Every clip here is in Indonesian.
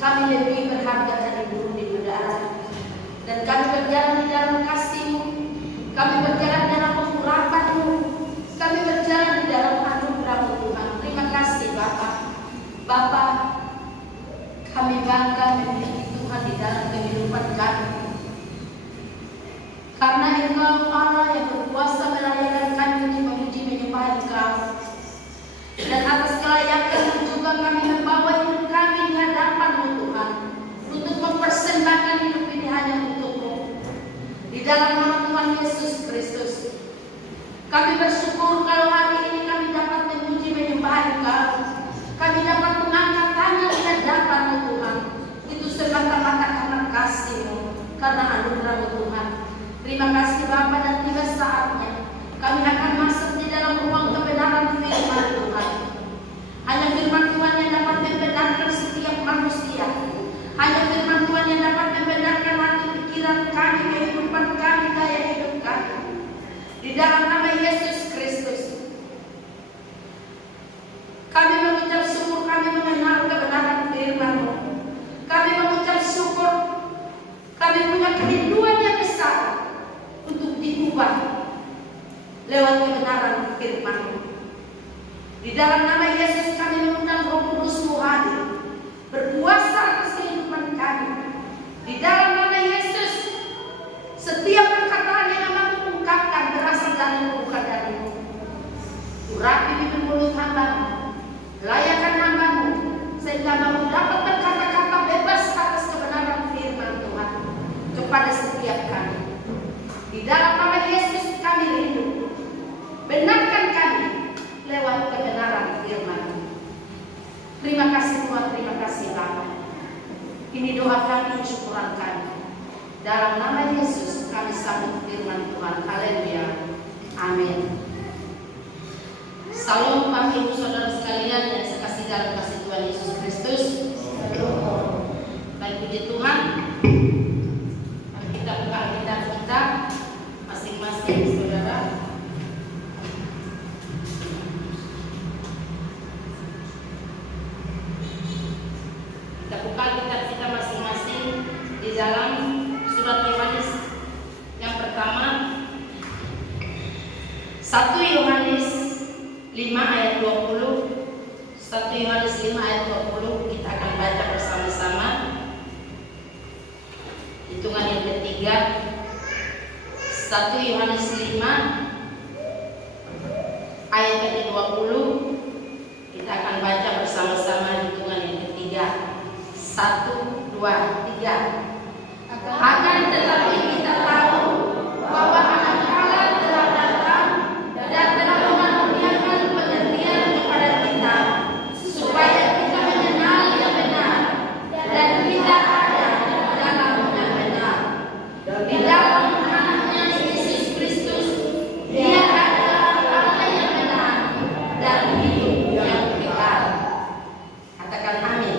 Kami lebih berharga dari burung di udara. Dan kami berjalan di dalam kasih-Mu. Kami berjalan di dalam pengurapan-Mu. Kami berjalan di dalam anugerah-Mu Tuhan. Terima kasih Bapa. Bapa, kami bangga memiliki Tuhan di dalam kehidupan kami. Karena Engkau Allah yang berkuasa melayakan kami untuk memuji menyembah Engkau. Dan atas kelayakan juga kami membawa hidup kami di hadapan-Mu Tuhan, untuk mempersembahkan hidup ini hanya untuk-Mu. Di dalam nama Tuhan Yesus Kristus, kami bersyukur kalau hari ini kami dapat memuji menyembah Engkau. Kami dapat mengangkat tangan di hadapan-Mu Tuhan. Itu semata-mata karena kasih-Mu, karena anugerah-Mu Tuhan. Terima kasih Bapa, dan tiba saatnya kami akan masuk di dalam ruang kebenaran firman Tuhan. Hanya firman Tuhan yang dapat membenarkan setiap manusia. Hanya firman Tuhan yang dapat membenarkan hati pikiran kami, kehidupan kami, gaya hidup kami. Di dalam nama Yesus Kristus, kami mengucap syukur, kami mengenal kebenaran firman-Mu. Kami mengucap syukur, kami punya kerinduan yang besar untuk diubah lewat kebenaran firman-Mu. Di dalam nama Yesus kami mengundang Roh Kudus-Mu hadir, berkuasa atas kehidupan kami. Di dalam nama Yesus, setiap perkataan yang Namamu ungkapkan berasal dari-Mu, bukan dari-Mu. Urapi bibir mulut hamba-Mu, layakan hamba-Mu, sehingga hamba-Mu dapat berkata-kata bebas atas kebenaran firman Tuhan kepada setiap kami. Di dalam nama Yesus kami rindu, benarkan kami lewat kebenaran firman-Mu. Terima kasih Tuhan, terima kasih Bapa. Ini doa kami, syukuran kami. Dalam nama Yesus kami sambut firman Tuhan. Haleluya. Amin. Salam Bapak Ibu Saudara sekalian yang saya kasih dalam kasih Tuhan Yesus Kristus. Baik, puji Tuhan. Mari kita buka Alkitab kita masing-masing, saudara. Kita buka Alkitab kita masing-masing di dalam surat Yohanes yang pertama, 1 Yohanes 5 ayat 20. 1 Yohanes 5 ayat 20 kita akan baca bersama-sama. Hitungan yang ketiga, 1 Yohanes 5 ayat yang 20 kita akan baca bersama-sama. Hitungan yang ketiga, 1, 2, 3. Akan tetapi kita tahu bahwa Anak Allah telah datang dan telah mengaruniakan pengertian kepada kita, supaya kita mengenal yang benar dan kita ada dalam yang benar. Di dalam Anaknya Yesus Kristus, Dia adalah Allah yang benar dan hidup yang kekal. Katakan amin.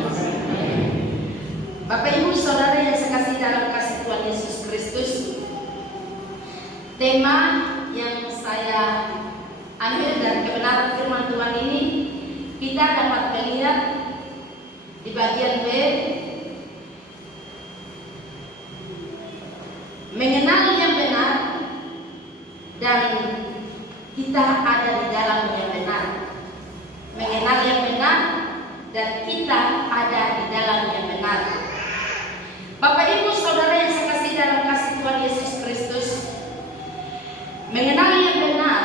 Bapak Ibu Saudara yang saya kasih dalam kasih Tuhan Yesus Kristus, tema yang saya ambil dari kebenaran firman Tuhan ini, kita dapat melihat di bagian B, mengenal yang benar dan kita ada di dalam yang benar. Mengenal yang benar dan kita ada di dalam yang benar. Bapak Ibu Saudara yang saya kasih dalam kasih Tuhan Yesus Kristus, mengenal yang benar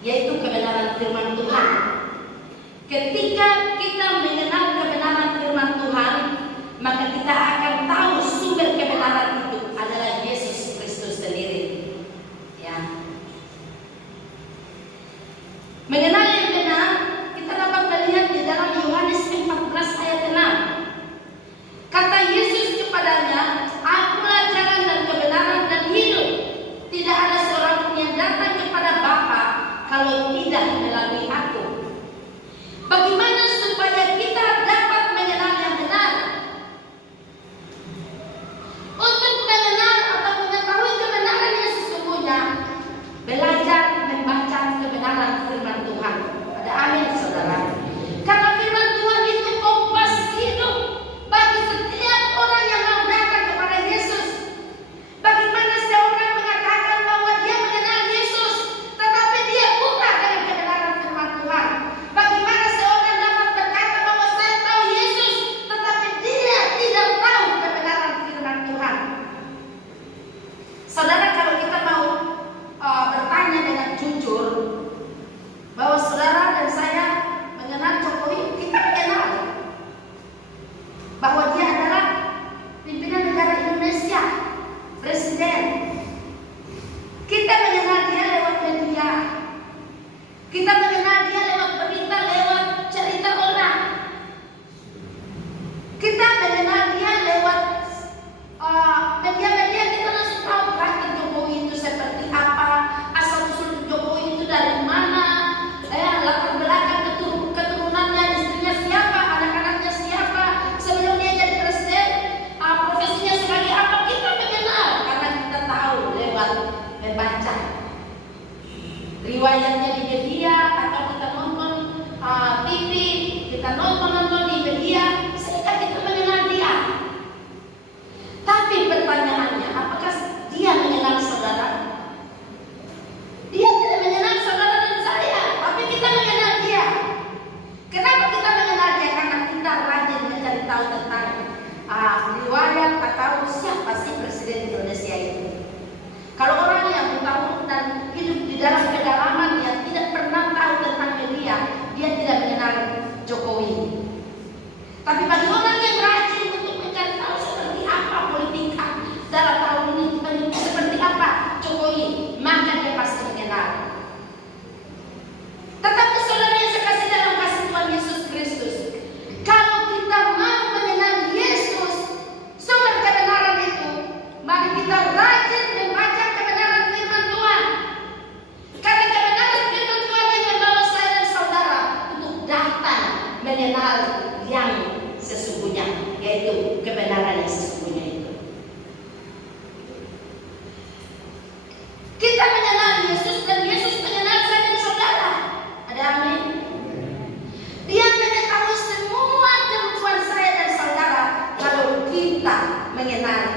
yaitu kebenaran firman Tuhan. Ketika kita mengenal kebenaran firman Tuhan, maka kita akan tahu sumber kebenaran itu adalah Yesus Kristus sendiri. Ya. Mengenal yang benar, kita dapat melihat di dalam Yohanes 14 ayat 6. Kata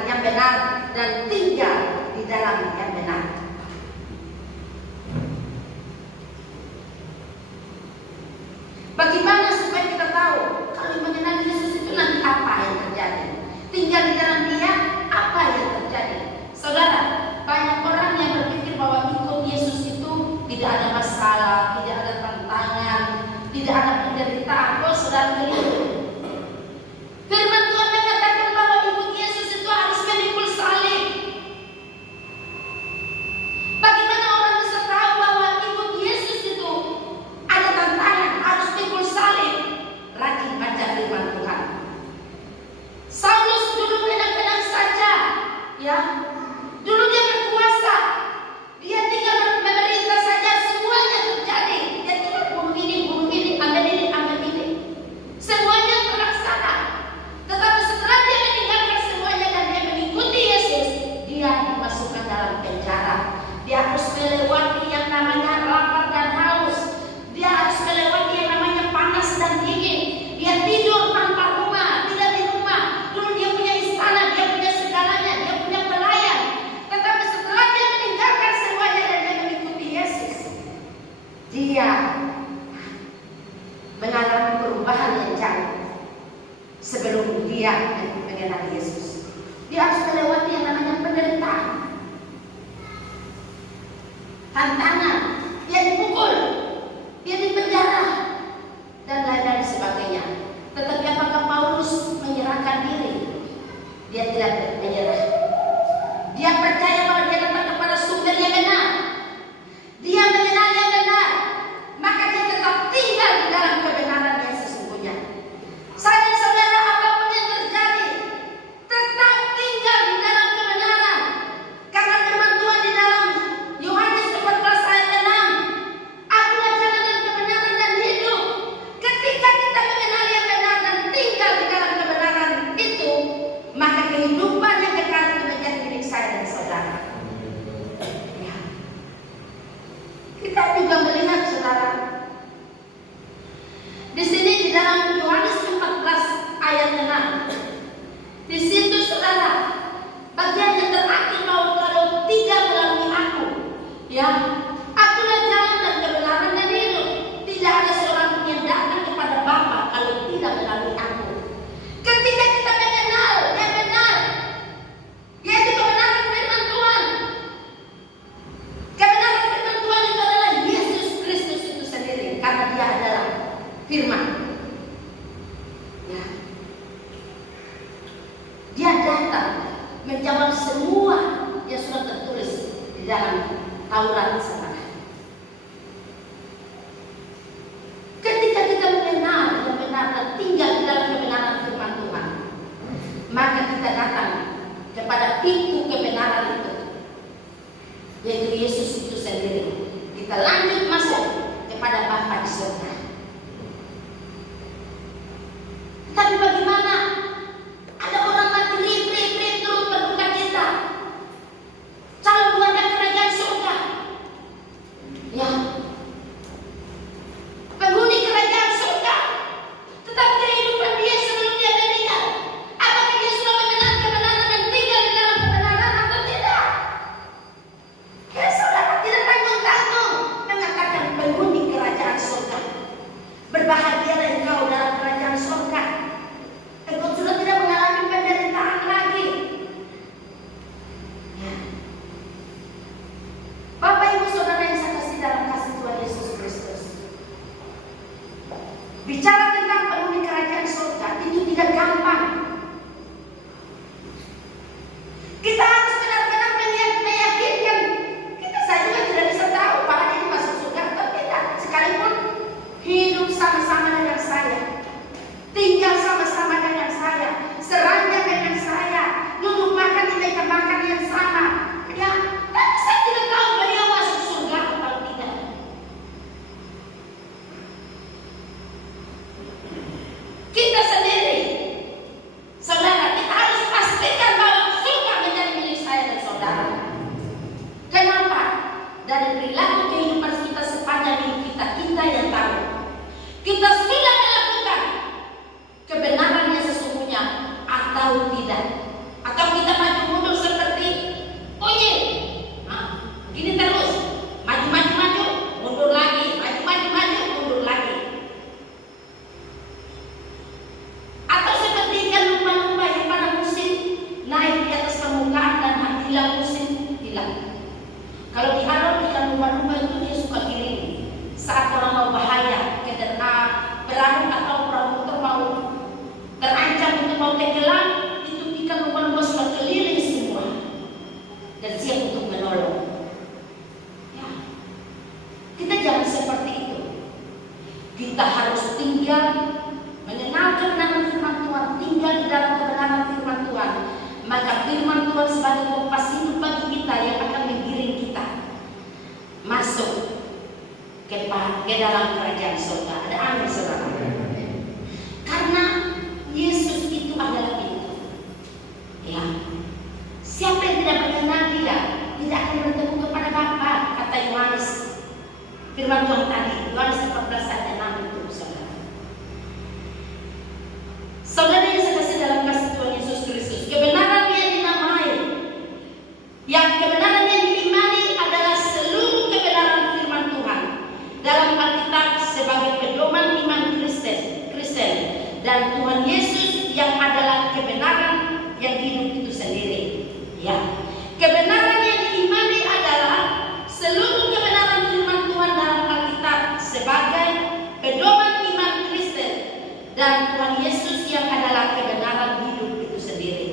yang benar dan tinggal di dalam yang benar. Bagaimana supaya kita tahu kalau mengenal Yesus itu nanti apa yang terjadi? Tinggal di dalam Dia, apa yang terjadi? Saudara, banyak orang yang berpikir bahwa ikut Yesus itu tidak ada masalah, tidak ada tantangan, tidak ada penderitaan. Oh, saudara keliru. Firman Tuhan mengatakan bahwa ikut Yesus itu harus memikul salib. Bagaimana orang bisa tahu bahwa ikut Yesus itu ada tantangan, harus pikul salib? Rajin baca firman Tuhan. Saulus dulu enak-enak saja, ya. Dulu dia berkuasa, dia tinggal memerintah saja, semuanya terjadi. Dia tinggal bunuh ini, ambil ini. Semuanya terlaksana. Tetapi setelah dia meninggalkan semuanya dan dia mengikuti Yesus, dia dimasukkan dalam penjara. Dia harus melewati yang namanya lapar dan haus. Dia harus melewati yang namanya panas dan dingin. Dia tidur tanpa rumah, tidak di rumah. Dulu dia punya istana, dia punya segalanya, dia punya pelayan. Tetapi setelah dia meninggalkan semuanya dan dia mengikuti Yesus, dia mengalami perubahan yang jauh sebelum dia mengenal Yesus. Dia harus melewati yang namanya penderitaan, tantangan, dia dipukul, dia dipenjara, dan lain-lain sebagainya. Tetapi apakah Paulus menyerahkan diri? Dia tidak menyerah. Dia percaya bahwa dia datang kepada sumber yang benar. Dia mengenal yang benar, maka dia tetap tinggal di dalam kebenaran yang sesungguhnya. Saya saudara, apapun yang terjadi, tetap tinggal di dalam kebenaran. Karena firman Tuhan di dalam Yohanes 14 ayat 6, Akulah jalan dan kebenaran dan hidup. Ketika kita mengenal yang benar dan tinggal di dalam kebenaran itu, maka kehidupan yang kekal itu menjadi milik saya dan saudara. Ya. Kita juga melihat saudara, di sini di dalam Yohanes 14 ayat 6, di situ saudara, bagian yang terakhir bahwa kalau tidak melalui aku, ya, akulah jalan dan kebenaran dan hidup. Tidak ada seorang pun yang datang kepada Bapa kalau tidak melalui aku. Ketika kita mengenal yang benar, yaitu kebenaran firman Tuhan. Kebenaran firman Tuhan itu adalah Yesus Kristus itu sendiri, karena Dia adalah firman. Ya. Dia datang menjawab semua yang sudah tertulis di dalam Taurat sana. Ketika kita mengenal yang benar dan tinggal di dalam kebenaran firman Tuhan, maka kita datang kepada pintu kebenaran itu, yaitu Yesus itu sendiri. Kita lanjut masuk kepada Bapa di surga. Tapi bagaimana? Ada orang mati ri terus berduka cita, calon warga kerajaan surga, ya, penghuni kerajaan surga. Tetapi kehidupan dia sebelum dia meninggal, apakah dia sudah mengenal kebenaran dan tinggal di dalam kebenaran atau tidak? Ya saudara, tidak tanggung-tanggung mengatakan penghuni kerajaan surga. Tuhan sebagai kompas hidup bagi kita yang akan menggiring kita masuk ke dalam kerajaan surga. Ada amin saudara. Karena Yesus itu adalah pintu. Ya. Siapa yang tidak mengenal Dia tidak akan bertemu kepada Bapa, kata Yohanes. Firman Tuhan tadi, Yohanes 14 ayat 6 itu saudara. Saudara yang saya kasih dalam kasih Tuhan Yesus Kristus, kebenaran yang dinamai, yang kebenaran yang diimani adalah seluruh kebenaran firman Tuhan dalam Alkitab sebagai pedoman iman Kristen dan Tuhan Yesus yang adalah kebenaran yang hidup itu sendiri. Ya, kebenaran yang diimani adalah seluruh kebenaran firman Tuhan dalam Alkitab sebagai pedoman iman Kristen dan Tuhan Yesus yang adalah kebenaran hidup itu sendiri.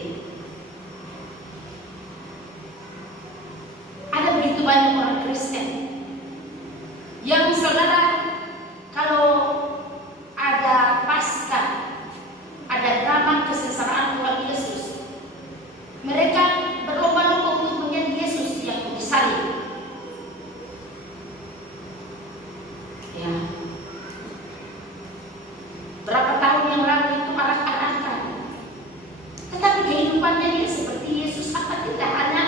Ada begitu banyak orang Kristen yang saudara, kalau ada Paskah, ada drama kesengsaraan Tuhan Yesus, mereka berlomba-lomba untuk menyanyi Yesus yang disalib. Ya. Berapa tahun yang lalu itu arak-arakan, tetapi kehidupannya dia seperti Yesus. Apa tidak hanya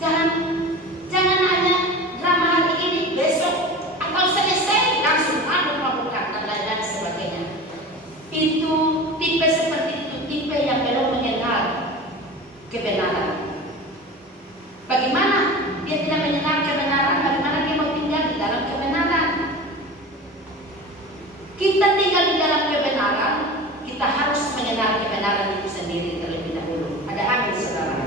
jangan hanya drama hari ini, besok atau selesai langsung mabuk-mabukan dan sebagainya. Itu tipe seperti itu, tipe yang belum mengenal kebenaran. Bagaimana dia tidak mengenal kebenaran? Bagaimana dia mau tinggal di dalam kebenaran? Kita tinggal di dalam kebenaran, kita harus mengenal kebenaran itu sendiri terlebih dahulu. Ada amin saudara.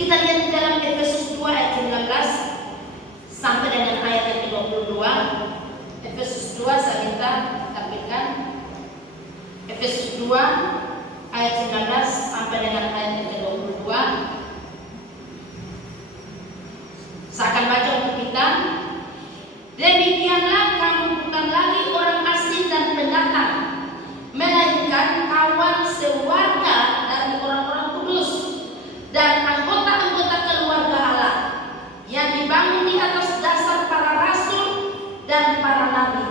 Kita lihat di dalam Efesus 2 ayat 19 sampai dengan ayat yang ke-22. Efesus 2 saya minta tampilkan. Efesus 2 ayat 19 sampai dengan ayat yang ke-22. Saya akan baca untuk kita. Demikianlah kamu bukan lagi orang asing dan pendatang, melainkan kawan sewarga dari orang-orang kudus dan anggota-anggota keluarga Allah yang dibangun di atas dasar para rasul dan para nabi,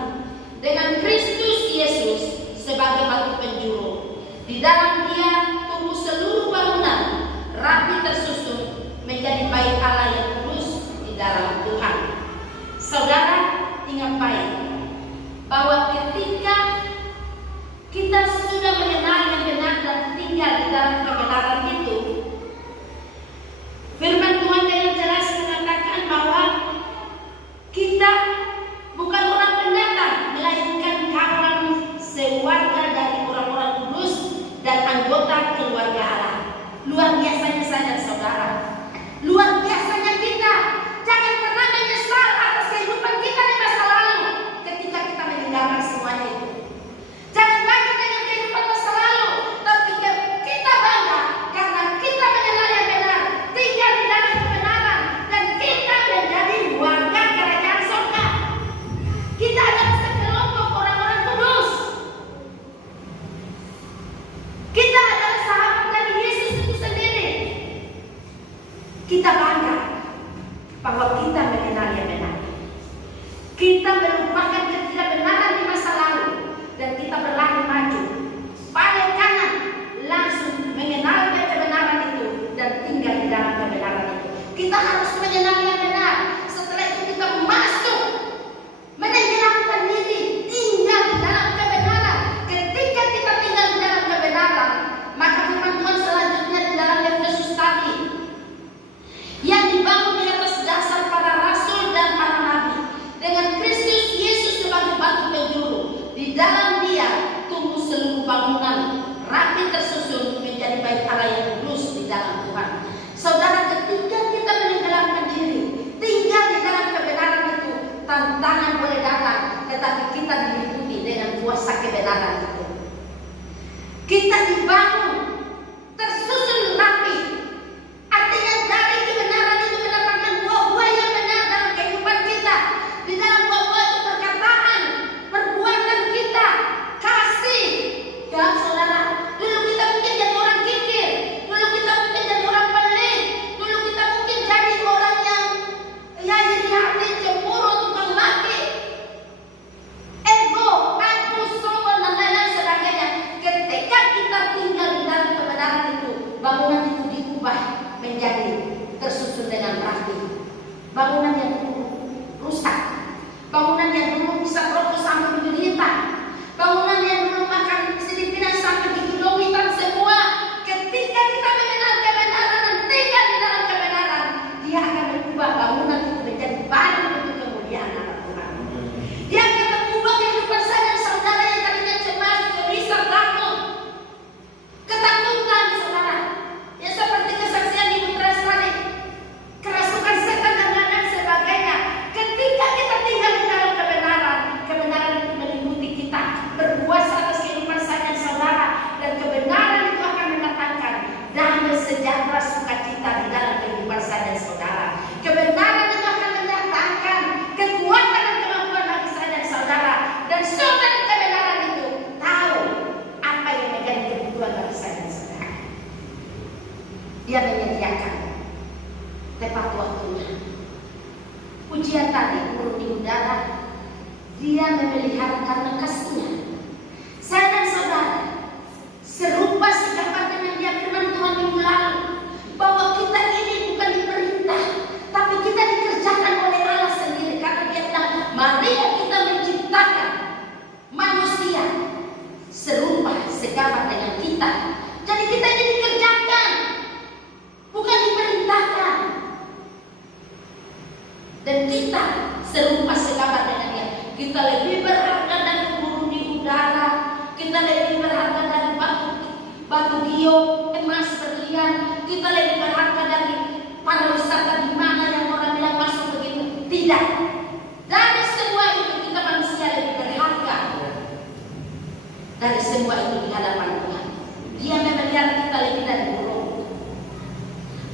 dengan Kristus Yesus sebagai batu penjuru. Di dalam Dia tumbuh seluruh bangunan rapi tersusun menjadi bait Allah yang kudus di dalam Tuhan. Saudara, ingat baik bahwa ketika kita sudah mengenal yang benar dan tinggal di dalam kebenaran itu, firman Tuhan dengan jelas mengatakan bahwa kita bukan orang pendatang, melainkan kawan sewarga dari orang-orang kudus dan anggota keluarga Allah. Luar biasanya saya dan saudara, luar biasanya kita. Jangan pernah menyesal atas kehidupan kita di masa lalu ketika kita meninggalkan semuanya itu. Jangan bangga dengan kehidupan masa lalu, tapi kita bangga karena kita mengenal yang benar, tinggal di dalam kebenaran, dan kita menjadi warga kerajaan surga. Kita adalah sekelompok orang-orang kudus. Kita adalah sahabat dari Yesus itu sendiri. Kita bangga bahwa kita mengenal yang benar. Kita melupakan ketidakbenaran di masa lalu dan kita berlari maju, balik kanan, langsung mengenal kebenaran itu dan tinggal di dalam kebenaran itu. Kita harus mengenal yang benar. Setelah itu kita masuk, menyenangkan diri, tinggal di dalam kebenaran. Ketika kita tinggal di dalam kebenaran, maka firman Tuhan selanjutnya di dalam Efesus tadi, yang dibangun di atas dasar para rasul dan para nabi, dengan Kristus Yesus sebagai batu penjuru. Di dalam Dia tumbuh seluruh bangunan rapi tersusun menjadi bait Allah yang kudus di dalam Tuhan. Saudara, ketika kita menenggelamkan diri, tinggal di dalam kebenaran itu, tantangan boleh datang, tetapi kita diliputi dengan kuasa kebenaran itu. Kita dibangun tersusun rapi. Artinya dari kebenaran itu mendapatkan buah-buah yang benar dalam kehidupan kita. Di dalam buah-buah itu perkataan, perbuatan kita, kasih. Ya saudara, dulu kita mungkin jadi orang kikir, dulu kita mungkin jadi orang pelit. menjadi tersusun dengan rapi. Bangunan yang dulu rusak, bangunan yang dulu bisa roboh sampai menderita, bangunan yang dulu makan sedikit sampai digedomitan semua. Ketika kita mengenal kebenaran dan tinggal di dalam kebenaran, dia akan mengubah bangunan itu menjadi baru untuk kemuliaan nama Tuhan. Dia akan mengubah kehidupan saya dan saudara yang tadinya cemas, gelisah, takut, ketakutan saudara. Ya seperti kesaksian Ibu Teres tadi, kerasukan setan dan lain sebagainya. Ketika kita tinggal di dalam kebenaran, kebenaran itu meliputi kita, berkuasa atas kehidupan saya dan saudara, dan kebenaran itu akan mendatangkan damai, sejahtera, sukacita di dalam kehidupan saya dan saudara. Kebenaran itu akan mendatangkan kekuatan dan kemampuan bagi saya dan saudara, dan sumber dari kebenaran itu tahu apa yang menjadi kebutuhan bagi saya dan saudara. Dia menyediakan tepat waktunya. Ujian tadi turun di udara, dia memelihara karena kasihnya. Saya dan saudara serupa sikap dengan dia firman Tuhan minggu lalu, bahwa kita ini bukan diperintah, tapi kita dikerjakan oleh Allah sendiri. Karena dia bilang, mari kita menciptakan manusia serupa segambar dengan kita. Jadi kita ini dikerjakan, bukan diperintahkan. Dan kita serupa segambar dengan dia. Kita lebih berharga dari burung di udara, kita lebih berharga dari batu giok, emas, berlian, kita lebih berharga dari para wisata di mana yang orang bilang masuk begitu. Tidak. Dari semua itu kita manusia lebih berharga dari semua itu di hadapan Tuhan. Dia memelihara kita lebih dari burung.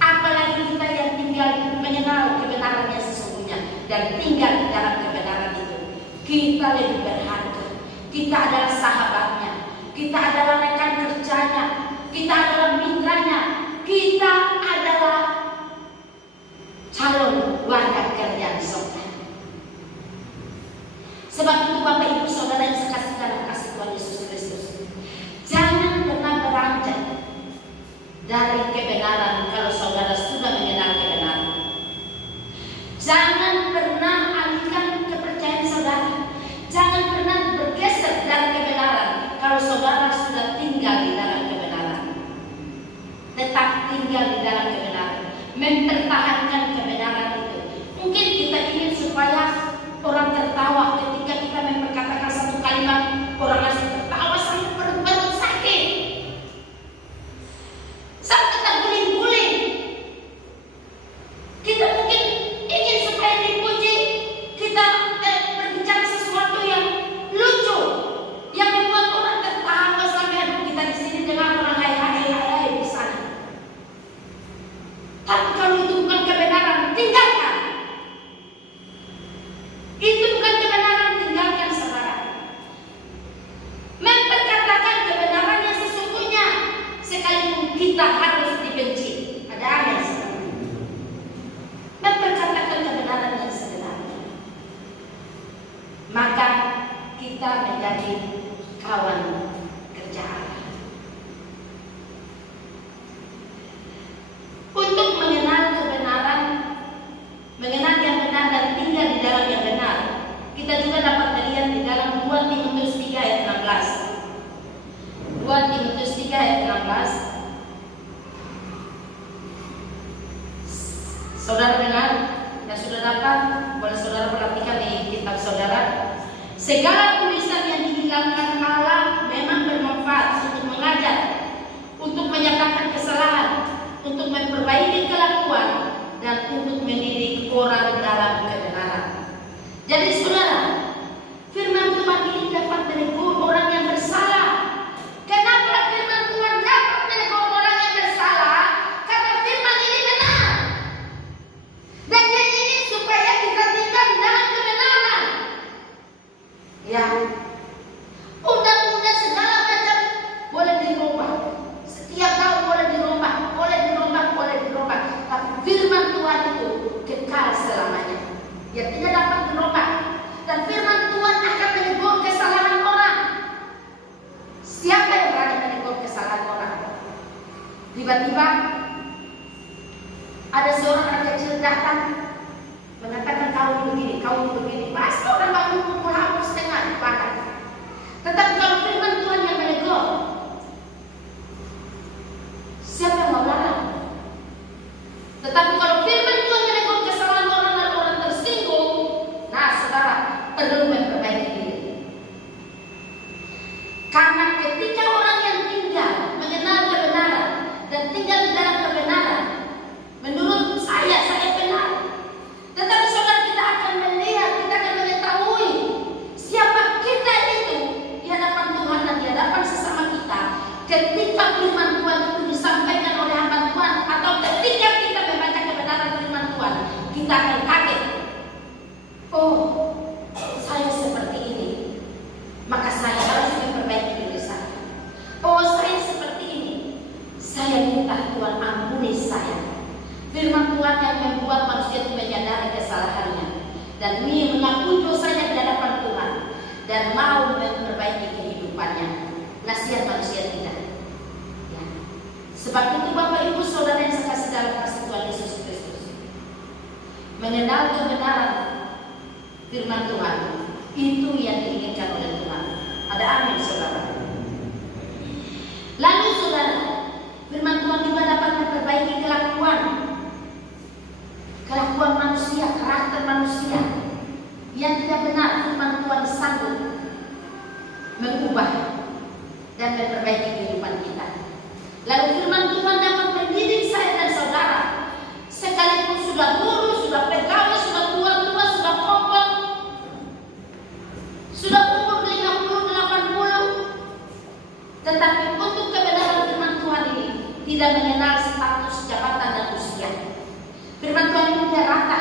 Apalagi kita yang tinggal mengenal kebenaran yang sesungguhnya dan tinggal di dalam kebenaran itu, kita lebih berharga. Kita adalah sahabatnya, kita adalah rekan kerjanya, kita adalah mitranya, kita adalah calon warga kerjaan saudara. Sebab itu Bapak Ibu Saudara yang sekasih dalam kasih Tuhan Yesus Kristus, jangan pernah beranjak dari kebenaran kalau saudara sudah mengenal kebenaran. Jangan pernah alihkan kepercayaan saudara. Jangan pernah bergeser dari kebenaran kalau saudara sudah tinggal di dalam kebenaran. Tetap tinggal di dalam kebenaran, mempertahankan kebenaran itu. Mungkin kita ingin supaya orang tertawa ketika kita memperkatakan satu kalimat, orang langsung tertawa sampai perut sakit, sampai terguling-guling. Kita mungkin ingin supaya dipuji, kita berbicara sesuatu yang lucu, yang membuat orang tertawa sampai aduh kita di sini dengan orang hai di sana. Tapi kalau itu bukan kebenaran, tinggalkan. Itu bukan kebenaran, tinggalkan saudara. Memperkatakan kebenaran yang sesungguhnya, sekalipun kita harus dibenci. Ada amin saudara. Memperkatakan kebenaran yang sebenarnya, maka kita menjadi kawan kerja Allah. Untuk mengenal kebenaran, mengenal yang benar dan tinggal di dalam yang benar, kita juga dapat melihat di dalam 2 Timotius 3 ayat 16. 2 Timotius 3 ayat 16. Saudara dengar, yang sudah dapat, boleh saudara perhatikan di kitab saudara. Segala tulisan yang dihilangkan Allah memang bermanfaat untuk mengajar, untuk menyatakan kesalahan, untuk memperbaiki kelakuan, dan untuk mendidik orang dalam kebenaran. Jadi saudara, firman Tuhan ini dapat menegur orang yang bersalah. Kenapa firman Tuhan dapat menegur orang yang bersalah? Karena firman ini benar. Dan dia ingin supaya kita tinggal di dalam kebenaran. Ya, undang-undang segala macam boleh dirubah. Setiap tahun boleh dirubah, boleh dirubah. Tapi firman Tuhan itu kekal selamanya. Ya tidak dapat dirubah. Ada seorang anak kecil datang mengatakan kau begini, pasti orang bangun pukul hampir setengah dipakai. Tetapi kalau firman Tuhan yang menegur, siapa yang mau larang? Tetapi kalau firman Tuhan menegur kesalahan orang dan orang tersinggung, nah saudara perlu memperbaiki diri. Karena ketika orang yang tinggal mengenal kebenaran dan tinggal di dalam kebenaran, menurut saya benar. Tetapi saudara, kita akan melihat, kita akan mengetahui siapa kita itu di hadapan Tuhan dan di hadapan sesama kita. Ketika firman Tuhan itu disampaikan oleh hamba Tuhan, atau ketika kita membaca kebenaran firman Tuhan, kita akan kaget. Oh, saya seperti ini, maka saya harus memperbaiki diri saya. Oh, saya seperti ini, saya minta Tuhan ampuni saya. Firman Tuhan yang membuat manusia itu menyadari kesalahannya dan ingin mengakui dosanya di hadapan Tuhan dan mau memperbaiki kehidupannya. Nasihat manusia tidak. Ya. Sebab itu Bapak Ibu Saudara yang saya kasih dalam kasih Tuhan Yesus Kristus, mengenal kebenaran firman Tuhan itu yang diinginkan oleh Tuhan. Ada amin saudara. Lalu saudara, firman Tuhan juga dapat memperbaiki kelakuan manusia, karakter manusia yang tidak benar. Firman Tuhan sanggup mengubah dan memperbaiki kehidupan kita. Lalu firman Tuhan dapat mendidik saya dan saudara, sekalipun sudah guru, sudah pegawai, sudah tua-tua, sudah kokoh, sudah umur 50, 80, tetapi untuk kebenaran firman Tuhan ini tidak mengenal status, jabatan, dan usia. Firman Tuhan itu dia rata.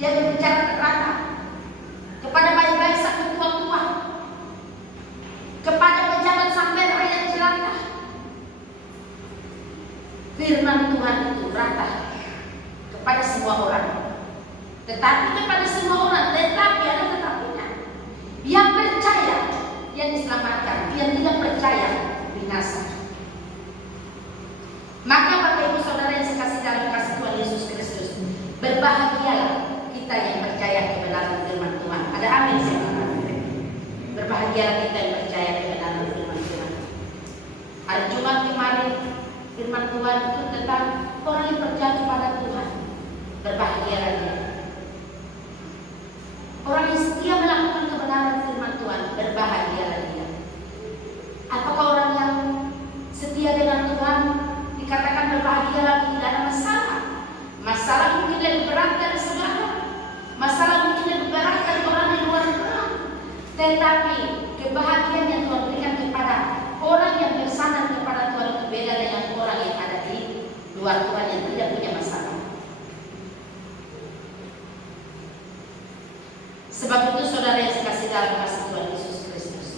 Dia berbicara rata kepada bayi-bayi sampai tua-tua, kepada pejabat sampai rakyat jelata. Firman Tuhan itu rata kepada semua orang. Tetapi kepada semua orang, tetapi ada tetapinya. Yang percaya yang diselamatkan, yang tidak percaya binasa. Maka Bapak Ibu Saudara yang saya kasih dalam kasih Tuhan Yesus Kristus, berbahagialah kita yang percaya kebenaran firman Tuhan. Ada amin saudara. Berbahagialah kita yang percaya kebenaran firman Tuhan. Hari Jumat kemarin firman Tuhan itu tentang orang yang percaya kepada Tuhan. Berbahagialah dia. Orang yang setia melakukan kebenaran firman Tuhan, berbahagialah dia. Apakah orang yang setia dengan Tuhan dikatakan berbahagia lagi? Tidak ada masalah. Masalah mungkin lebih berat dari saudara, masalah mungkin lebih berat dari orang di luar Tuhan. Tetapi kebahagiaan yang Tuhan berikan kepada orang yang bersandar kepada Tuhan itu beda dengan orang yang ada di luar Tuhan yang tidak punya masalah. Sebab itu saudara yang kasih dalam kasih Tuhan Yesus Kristus,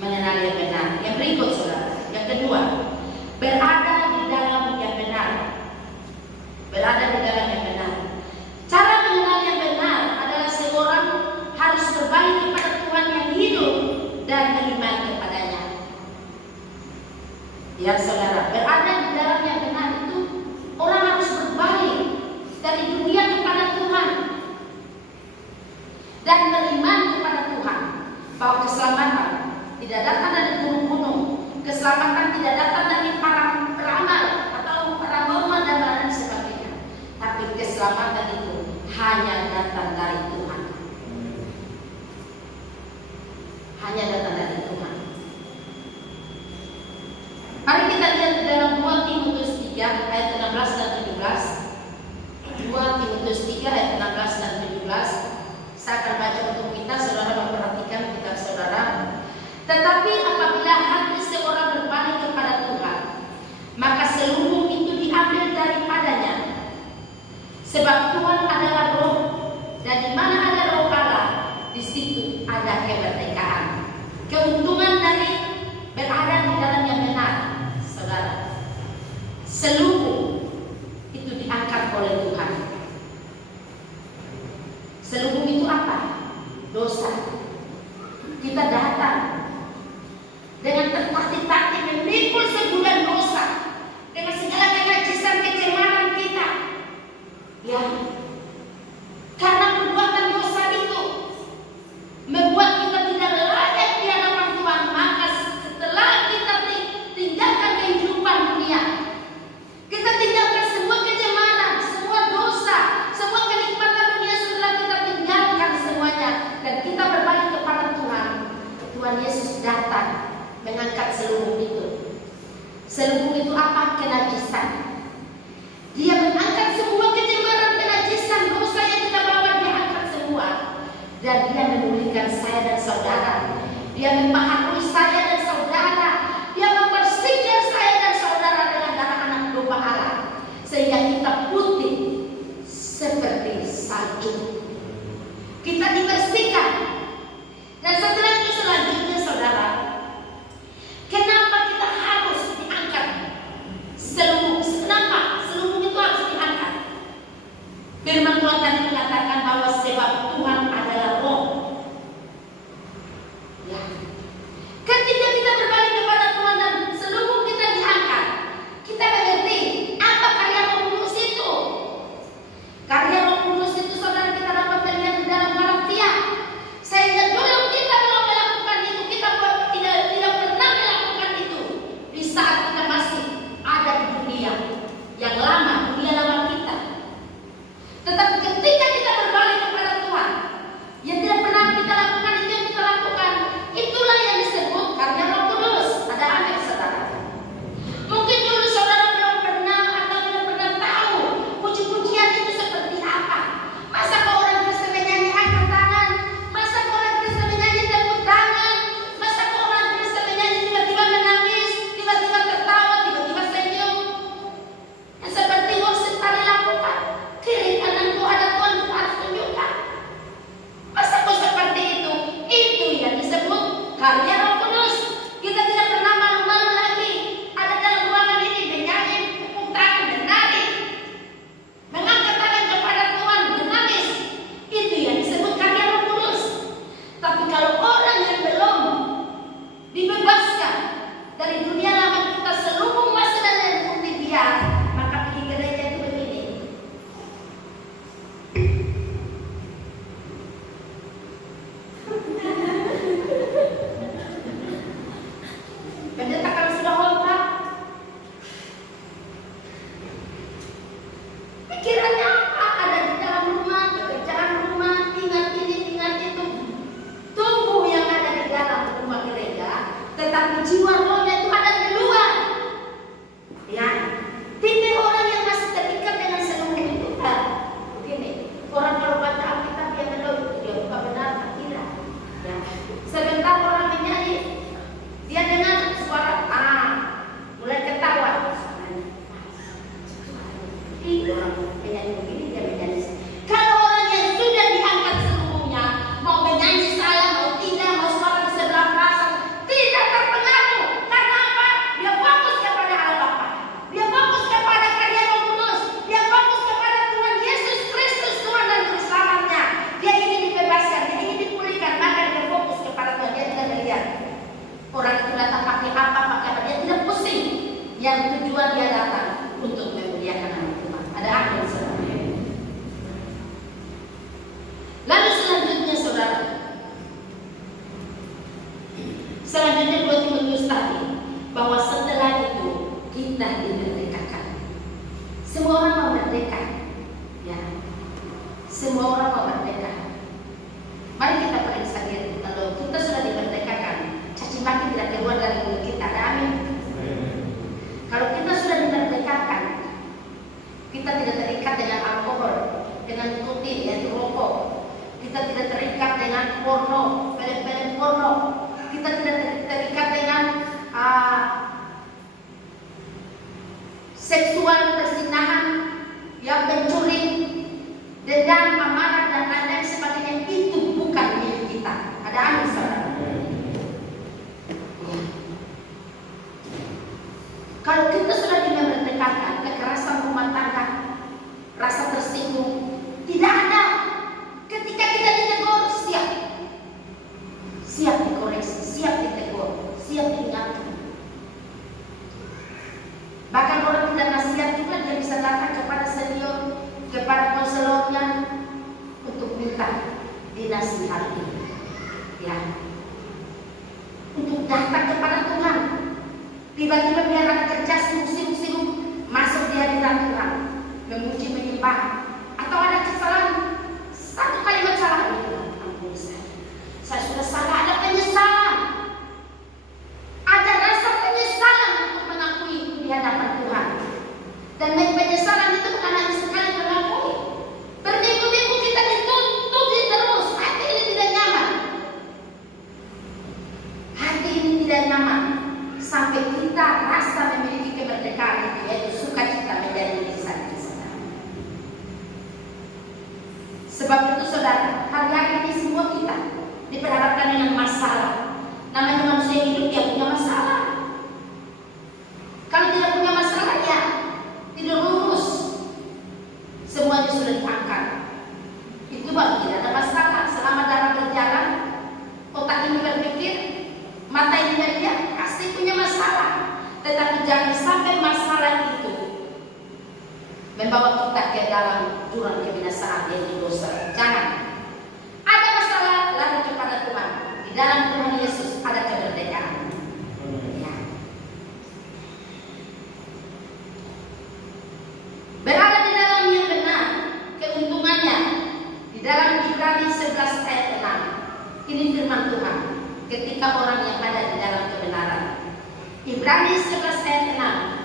mengenal yang benar. Yang berikut saudara, yang kedua, berada di dalam yang benar. Berada di dalam yang benar. Cara mengenal yang benar adalah seorang harus berbalik kepada Tuhan yang hidup dan beriman kepadanya. Ya saudara, berada di dalam yang benar itu orang harus berbalik dari dunia kepada Tuhan dan beriman kepada Tuhan bahwa keselamatan tidak datang dari gunung-gunung, keselamatan tidak datang dari para peramal atau para roman dan lain sebagainya, tapi keselamatan itu hanya datang dari Tuhan. Hanya datang dari Tuhan. Mari kita lihat di dalam 2 Timotius 3 ayat 16 dan 17. 2 Timotius 3 ayat 16 dan 17. Saya akan baca untuk kita, saudara memperhatikan kitab saudara. Tetapi apabila hati seorang berbalik kepada Tuhan, maka seluruh itu diambil daripadanya. Sebab Tuhan adalah roh, dan di mana ada roh Allah, di situ ada kemerdekaan. Keuntungan dari berada di dalam yang benar, saudara. Seluruh itu diangkat oleh Tuhan. Seluruh itu apa? Dosa. Kita datang dengan tertatih-tatih memikul segulan dosa, dengan segala kenajisan kecemaran kita, Dia membaharui saya dan saudara. Dia membersihkan saya dan saudara dengan darah anak domba Allah, sehingga kita putih seperti salju. Kita dibersihkan. Dan setelah itu selanjutnya saudara, kenapa kita harus diangkat selubung? Kenapa selubung itu harus diangkat? Firman Tuhan tadi mengatakan bahwa sebab Tuhan adalah roh. Ya. Ketika kita berbalik kepada Tuhan dan selubung kita diangkat, kita mengerti apa karya Roh Kudus itu. Karya Roh Kudus itu saudara kita dapat melihat di dalam Galatia. Sehingga dulu kita belum melakukan itu, kita tidak pernah melakukan itu di saat kita masih ada di dunia yang lama, dunia lama kita. Tetapi ketika kita berbalik kepada Tuhan, yang tidak pernah kita lakukan itu yang kita lakukan, itulah yang disebut karya Roh Kudus. Ada amin saudara. Mungkin dulu saudara belum pernah atau tidak pernah tahu puji-pujian itu seperti apa. Masa kau orang Kristen menyanyi angkat tangan? Masa kau orang Kristen menyanyi tepuk tangan? Masa kau orang Kristen menyanyi tiba-tiba menangis, tiba-tiba tertawa, tiba-tiba senyum? Yang seperti worship tadi lakukan. Kiri kananku ada Tuhan harus tunjukkan. Masa kau seperti itu? Itu yang disebut karya Roh Kudus. Kita tidak pernah malu-malu lagi ada dalam ruangan ini menyanyi, tepuk tangan, menari, mengangkat tangan kepada Tuhan, menangis. Itu yang disebut karya Roh Kudus. Tapi kalau orang yang belum dibebaskan dari dunia lama kita selubung masa dan mengikuti dia, maka pergi gereja itu begini. Pendeta kalau sudah khotbah, pikirannya apa? Ada di dalam rumah, pekerjaan rumah, ingat ini, ingat itu. Tubuh yang ada di dalam rumah gereja, tetapi jiwa rohnya itu ada di luar. Ya, tipe orang yang masih terikat dengan selubung itu begini. Orang kalau baca Alkitab dia menolak, dia buka benar tak kira. Ya. Sebentar orang menyanyi, dia dengar suara mulai ketawa. Orang menyanyi begini, dia menyanyi. Kalau orang yang sudah diangkat selubungnya, mau menyanyi salah, mau tidak, mau suara di sebelah pasang, tidak terpengaruh. Karena apa? Dia fokus kepada Allah Bapa. Dia fokus kepada karya Roh Kudus. Dia fokus kepada Tuhan Yesus Kristus, Tuhan dan Juru Selamatnya. Dia ingin dibebaskan, dia ingin dipulihkan, maka dia fokus kepada Tuhan. Dia tidak melihat orang itu datang pakai apa, dia tidak pusing. Yang tujuan dia datang untuk memuliakan nama Tuhan. Ada amin saudara. Lalu selanjutnya saudara, selanjutnya 2 Timotius tadi, bahwa setelah itu kita dimerdekakan. Semua orang mau merdeka, ya. Semua orang mau merdeka. Mari kita periksa diri. Kalau kita sudah dimerdekakan, caci maki tidak keluar dari mulut kita. Ada amin. Kalau kita sudah dimerdekakan, kita tidak terikat dengan alkohol, dengan nikotin, yaitu rokok. Kita tidak terikat dengan porno, film-film porno. Kita tidak terikat dengan seksual perzinahan, yang mencuri, dendam, amarah dan lain-lain sebagainya. Itu bukan milik kita. Ada amin saudara. Kalau kita sudah dimerdekakan, kekerasan rumah tangga, rasa tersinggung tidak ada. Ketika kita ditegur, siap dikoreksi, siap ditegur, siap diingatkan. Bahkan orang tidak nasihat juga dia bisa datang Sebab itu saudara, hari-hari ini semua kita diperhadapkan dengan masalah. Namanya manusia hidup ya punya masalah. Kalau tidak punya masalah ya tidak lurus. Semuanya sudah diangkat. Itu baru tidak ada masalah. Selama darah berjalan, otak ini berpikir, mata ini melihat, pasti punya masalah. Tetapi jangan sampai masalah itu membawa kita ke dalam jurang kebinasaan yaitu dosa. Jangan. Ada masalah, lari kepada Tuhan. Di dalam Tuhan Yesus ada kemerdekaan. Ya. Berada di dalam yang benar, keuntungannya di dalam Ibrani 11 ayat 6. Ini firman Tuhan. Ketika orang yang ada di dalam kebenaran. Ibrani 11 ayat 6.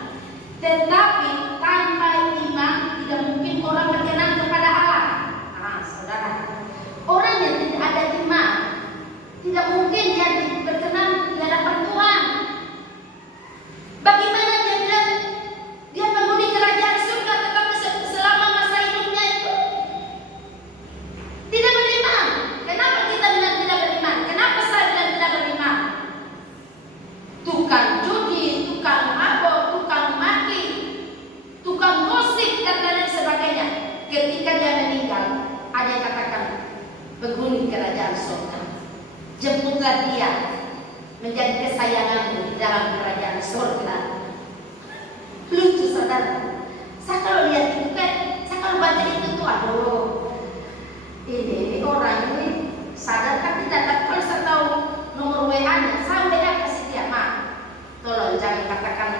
Tetapi tanpa iman tidak mungkin orang berkenan kepada Allah. Saudara, orang yang tidak ada iman tidak mungkin dia berkenan di hadapan Tuhan. Bagaimana dia bilang dia penghuni kerajaan surga tetapi selama masa hidupnya itu tidak beriman? Kenapa kita bilang tidak beriman? Kenapa saya bilang tidak beriman? Tukang judi, tukang mabok, tukang maki, tukang gosip dan lain sebagainya. Ketika dia meninggal, ada yang katakan penghuni kerajaan surga. Jemputlah dia menjadi kesayanganmu di dalam kerajaan surga. Lucu saudara. Saya kalau lihat itu saya kalau baca itu tuh aduh, ini orang ini sadar kan tidak. Tapi kalau saya tahu nomor WA-nya, saya WA kasih dia, tolong jangan katakan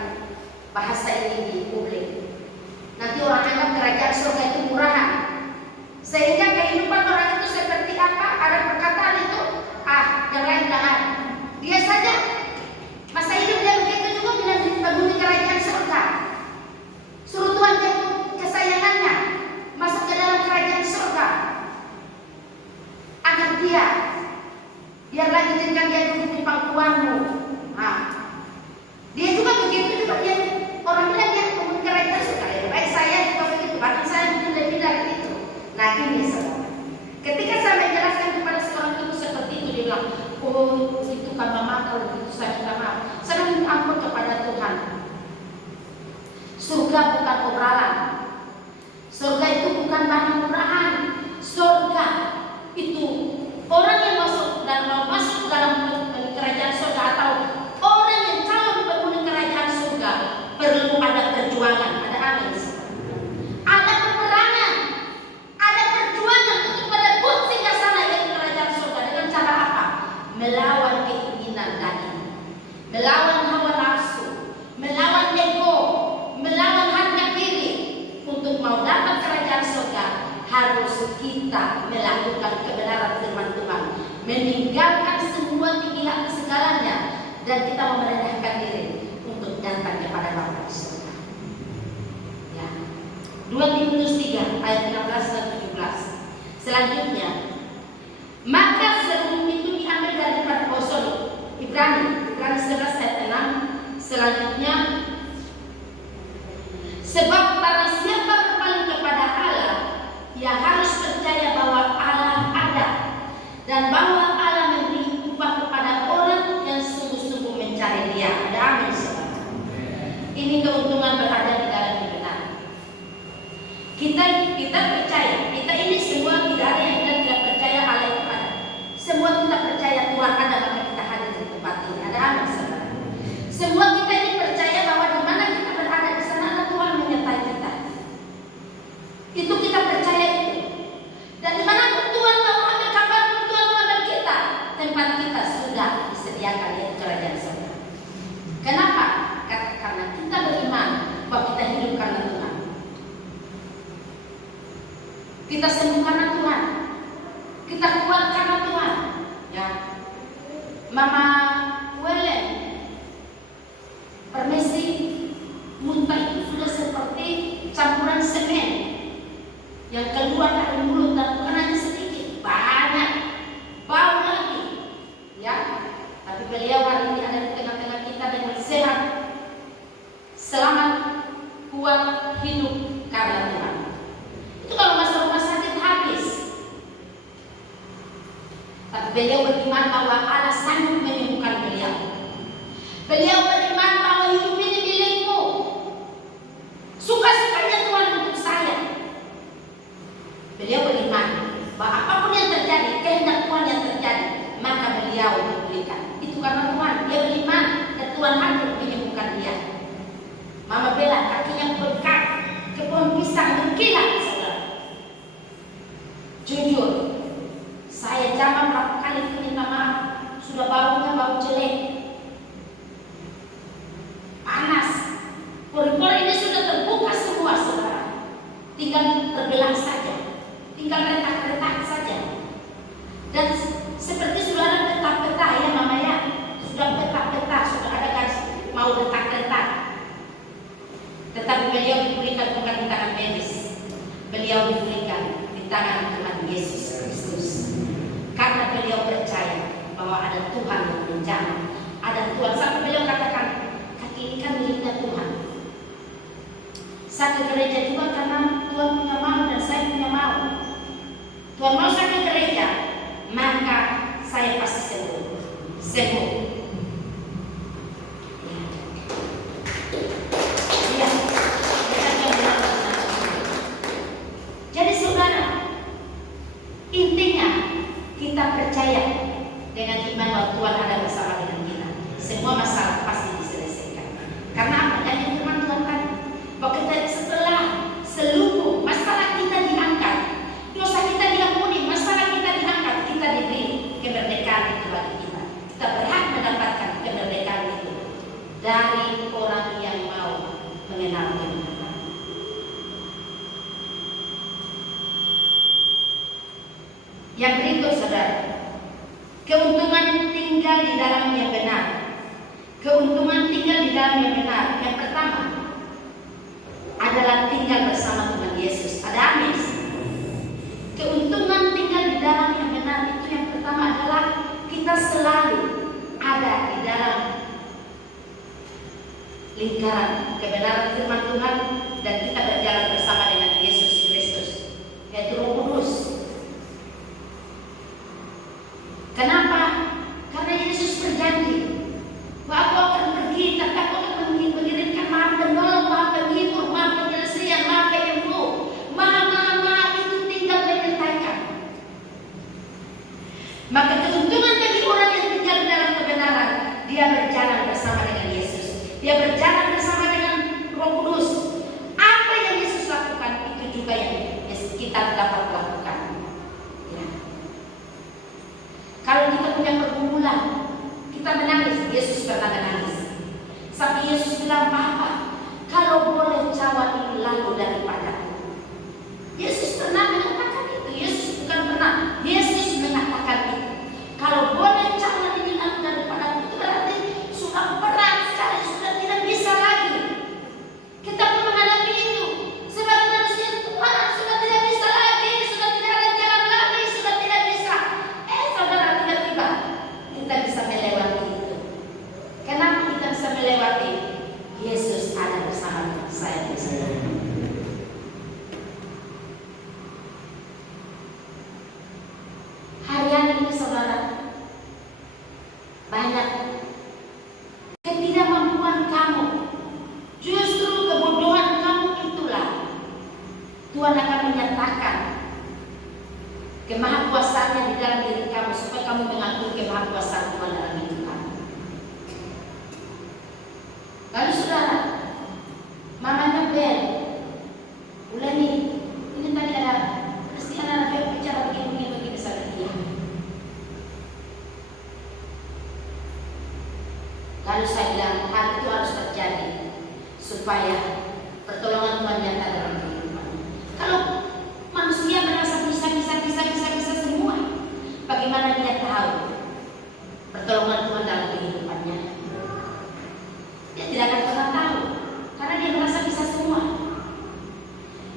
bahasa ini di publik. Nanti orang anggap kerajaan surga itu murahan. Sehingga kehidupan orang itu seperti apa? Ada perkataan itu, yang lain jangan. Dia saja masa hidup dia begitu juga bila penghuni kerajaan surga. Suruh Tuhan jemput kesayangannya masuk ke dalam kerajaan surga. Agar biar lagi dengan dia duduk di pangkuanmu. Dia juga begitu juga dia orang bilang dia penghuni kerajaan surga. Baik saya juga begitu, bahkan saya mungkin lebih dari itu. Nah ini saudara, ketika saya menjelaskan kepada seorang ibu seperti itu, dia bilang, oh itu kan mama, kalau begitu saya minta maaf. Saya minta ampun kepada Tuhan. Surga bukan obralan. Surga itu bukan bahan murahan. Surga itu orang yang mau masuk dalam kerajaan surga atau orang yang calon penghuni kerajaan surga perlu ada perjuangan, ada amin. Ada peperangan, ada perjuangan untuk merebut singgasana yaitu kerajaan surga. Dengan cara apa? Melawan keinginan daging, melawan hawa nafsu, melawan ego, melawan harga diri. Untuk mau dapat kerajaan surga harus kita melakukan kebenaran firman Tuhan, meninggalkan semua tinggian segalanya, dan kita merendahkan diri untuk datang kepada Bapa di surga. Ya. 2 Timotius 3 ayat 16 dan 17. Selanjutnya, maka serumu itu diambil dari Ibrani 11 ayat 6. Selanjutnya, sebab barang siapa berpaling kepada Allah, ia harus percaya bahwa Allah ada dan bahwa Allah memberi upah kepada orang yang sungguh-sungguh mencari Dia. Ada amin saudara. Ini keuntungan berada di dalam kebenaran. Kita percaya, kita ini semua tidak ada yang tidak percaya Allah itu ada. Semua kita percaya Tuhan ada, maka kita hadir di tempat ini. Ada amin saudara. Semua kita ini percaya bahwa di mana kita berada di sana ada Tuhan menyertai kita. Itu kita percaya itu. Dan dimanapun Tuhan mau ambil kabar, Tuhan mau ambil kita, tempat kita sudah disediakan yaitu kerajaan surga. Kenapa? Karena kita beriman bahwa kita hidup karena Tuhan. Kita sembuh karena Tuhan. Kita kuat karena Tuhan. Ya. Mama Welen permisi muntah itu sudah seperti campuran semen yang keluar dari mulut, dan bukan hanya sedikit, banyak, bau lagi, ya. Tapi beliau hari ini ada di tengah-tengah kita dengan sehat, selamat, kuat, hidup karena Tuhan. Itu kalau masuk rumah sakit habis, beliau beriman bahwa Allah sanggup menyembuhkan beliau. Beliau beriman bahwa hidup ini milikmu. Suka-sukanya Tuhan untuk saya. Beliau beriman bahwa apapun yang terjadi, kehendak Tuhan yang terjadi, maka beliau diberikan. Itu karena Tuhan, dia beriman dan Tuhan hadir menyembuhkan dia. Mama Bella kakinya bengkak, ke pohon pisang berkilat, saudara. Jujur, saya jama berapa kali minta maaf, sudah baunya bau jelek, panas. Pori-pori ini sudah terbuka semua, saudara. Tinggal terbelah saja, tinggal retak-retak saja. Dan seperti sudah ada peta-peta ya mama ya, sudah peta-peta, sudah ada garis mau retak-retak. Tetapi beliau diberikan bukan di tangan medis, beliau diberikan di tangan Tuhan Yesus Kristus. Karena beliau percaya bahwa ada Tuhan yang menjamah, ada Tuhan. Sampai beliau katakan, kaki ini kan miliknya Tuhan. Saya ke gereja juga karena Tuhan punya mau dan saya punya mau. Tuhan mau saya ke gereja, maka saya pasti sembuh. Sembuh. Ya. Jadi saudara, intinya kita percaya dengan iman bahwa Tuhan ada bersama dengan kita. Semua masalah pasti diselesaikan. Karena apa? Dan firman Tuhan tadi, bahwa kita setelah seluruh masalah kita diangkat, dosa kita diampuni, masalah kita diangkat, kita diberi kemerdekaan itu bagi kita. Kita berhak mendapatkan kemerdekaan itu dari orang yang mau mengenal kebenaran. Yang berikut, saudara, keuntungan tinggal di dalam yang benar. Keuntungan tinggal di dalam yang benar. Yang pertama adalah tinggal bersama Tuhan Yesus. Ada amin. Keuntungan tinggal di dalam yang benar itu yang pertama adalah kita selalu ada di dalam lingkaran kebenaran firman Tuhan dan kita berjalan bersama dengan Yesus Kristus, yaitu Roh Kudus. Kenapa? Karena Yesus berjanji bahwa aku akan pergi, tapi aku akan mengirimkan Maha Penolong, Maha Penghibur, Maha Penyelesaian, Maha Penyembuh, Maha itu tinggal menyertakan. Maka keuntungan bagi orang yang tinggal dalam kebenaran, dia berjalan bersama dengan Yesus, dia berjalan bersama dengan Roh Kudus. Apa yang Yesus lakukan itu juga yang kita dapat lakukan. Ya. Kalau kita punya pergumulan, kita menangis. Yesus pernah menangis. Sampai Yesus bilang, Bapa, kalau boleh cawan ini lalu daripadaku. Yesus pernah mengatakan itu. Yesus bukan pernah. Yesus mengatakan itu. Kalau boleh cawan ini lalu daripadaku, itu berarti sudah berat sekali, sudah tidak bisa lagi. Kita pun menghadapi itu. Sebagai manusia Tuhan, sudah tidak bisa lagi, sudah tidak ada jalan lagi, sudah tidak bisa. Saudara, tiba-tiba kita bisa melewati itu. Kenapa kita bisa melewati? Yesus ada bersama saya di sana. Hari ini saudara, banyak ketidakmampuan kamu, justru kebodohan kamu itulah Tuhan akan menyatakan kemahakuasaannya di dalam diri kamu supaya kamu mengakui kemahakuasaan Tuhan dalam hidup kamu. Lalu saudara, mamanya Bel, Ulani, ini tadi ada Kristiana ada bicara begini sama dia. Lalu saya bilang, hal itu harus terjadi supaya pertolongan Tuhan nyata dalam kehidupan. Kalau manusia merasa bisa semua, bagaimana dia tahu pertolongan Tuhan dalam kehidupannya? Dia tidak akan pernah tahu, karena dia merasa bisa semua.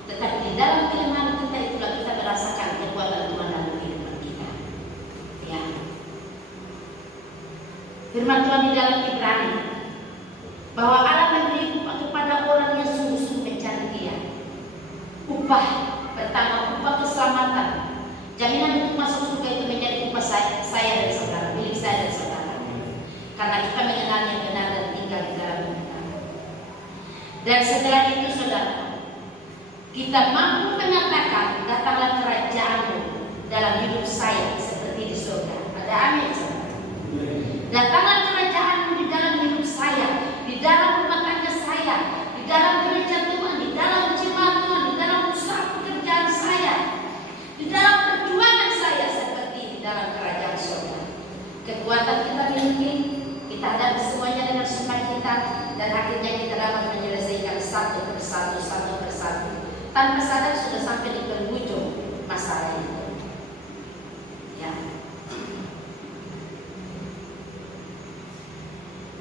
Tetapi di dalam kelemahan kita itulah kita merasakan kekuatan Tuhan dalam kehidupan kita. Ya. Firman Tuhan di dalam Ibrani bahwa Allah memberi kepada orang yang sungguh-sungguh mencari Dia upah pertama, upah keselamatan. Jaminan untuk masuk surga itu menjadi upah cuma saya dan saudara, milik saya dan saudara. Karena kita mengenal yang benar dan tinggal di dalam yang benar. Dan setelah itu saudara, kita mampu mengatakan, datanglah kerajaan-Mu dalam hidup saya seperti di surga. Ada amin saudara. Datanglah kerajaan-Mu di dalam hidup saya, di dalam rumah tangga saya, di dalam gereja Tuhan, di dalam jemaat Tuhan, di dalam usaha pekerjaan saya, di dalam perjuangan saya seperti di dalam kerajaan surga. Kekuatan kita miliki, kita hadapi semuanya dengan sukacita, dan akhirnya kita dapat menyelesaikan satu persatu tanpa sadar sudah sampai di penghujung masalah itu. Ya.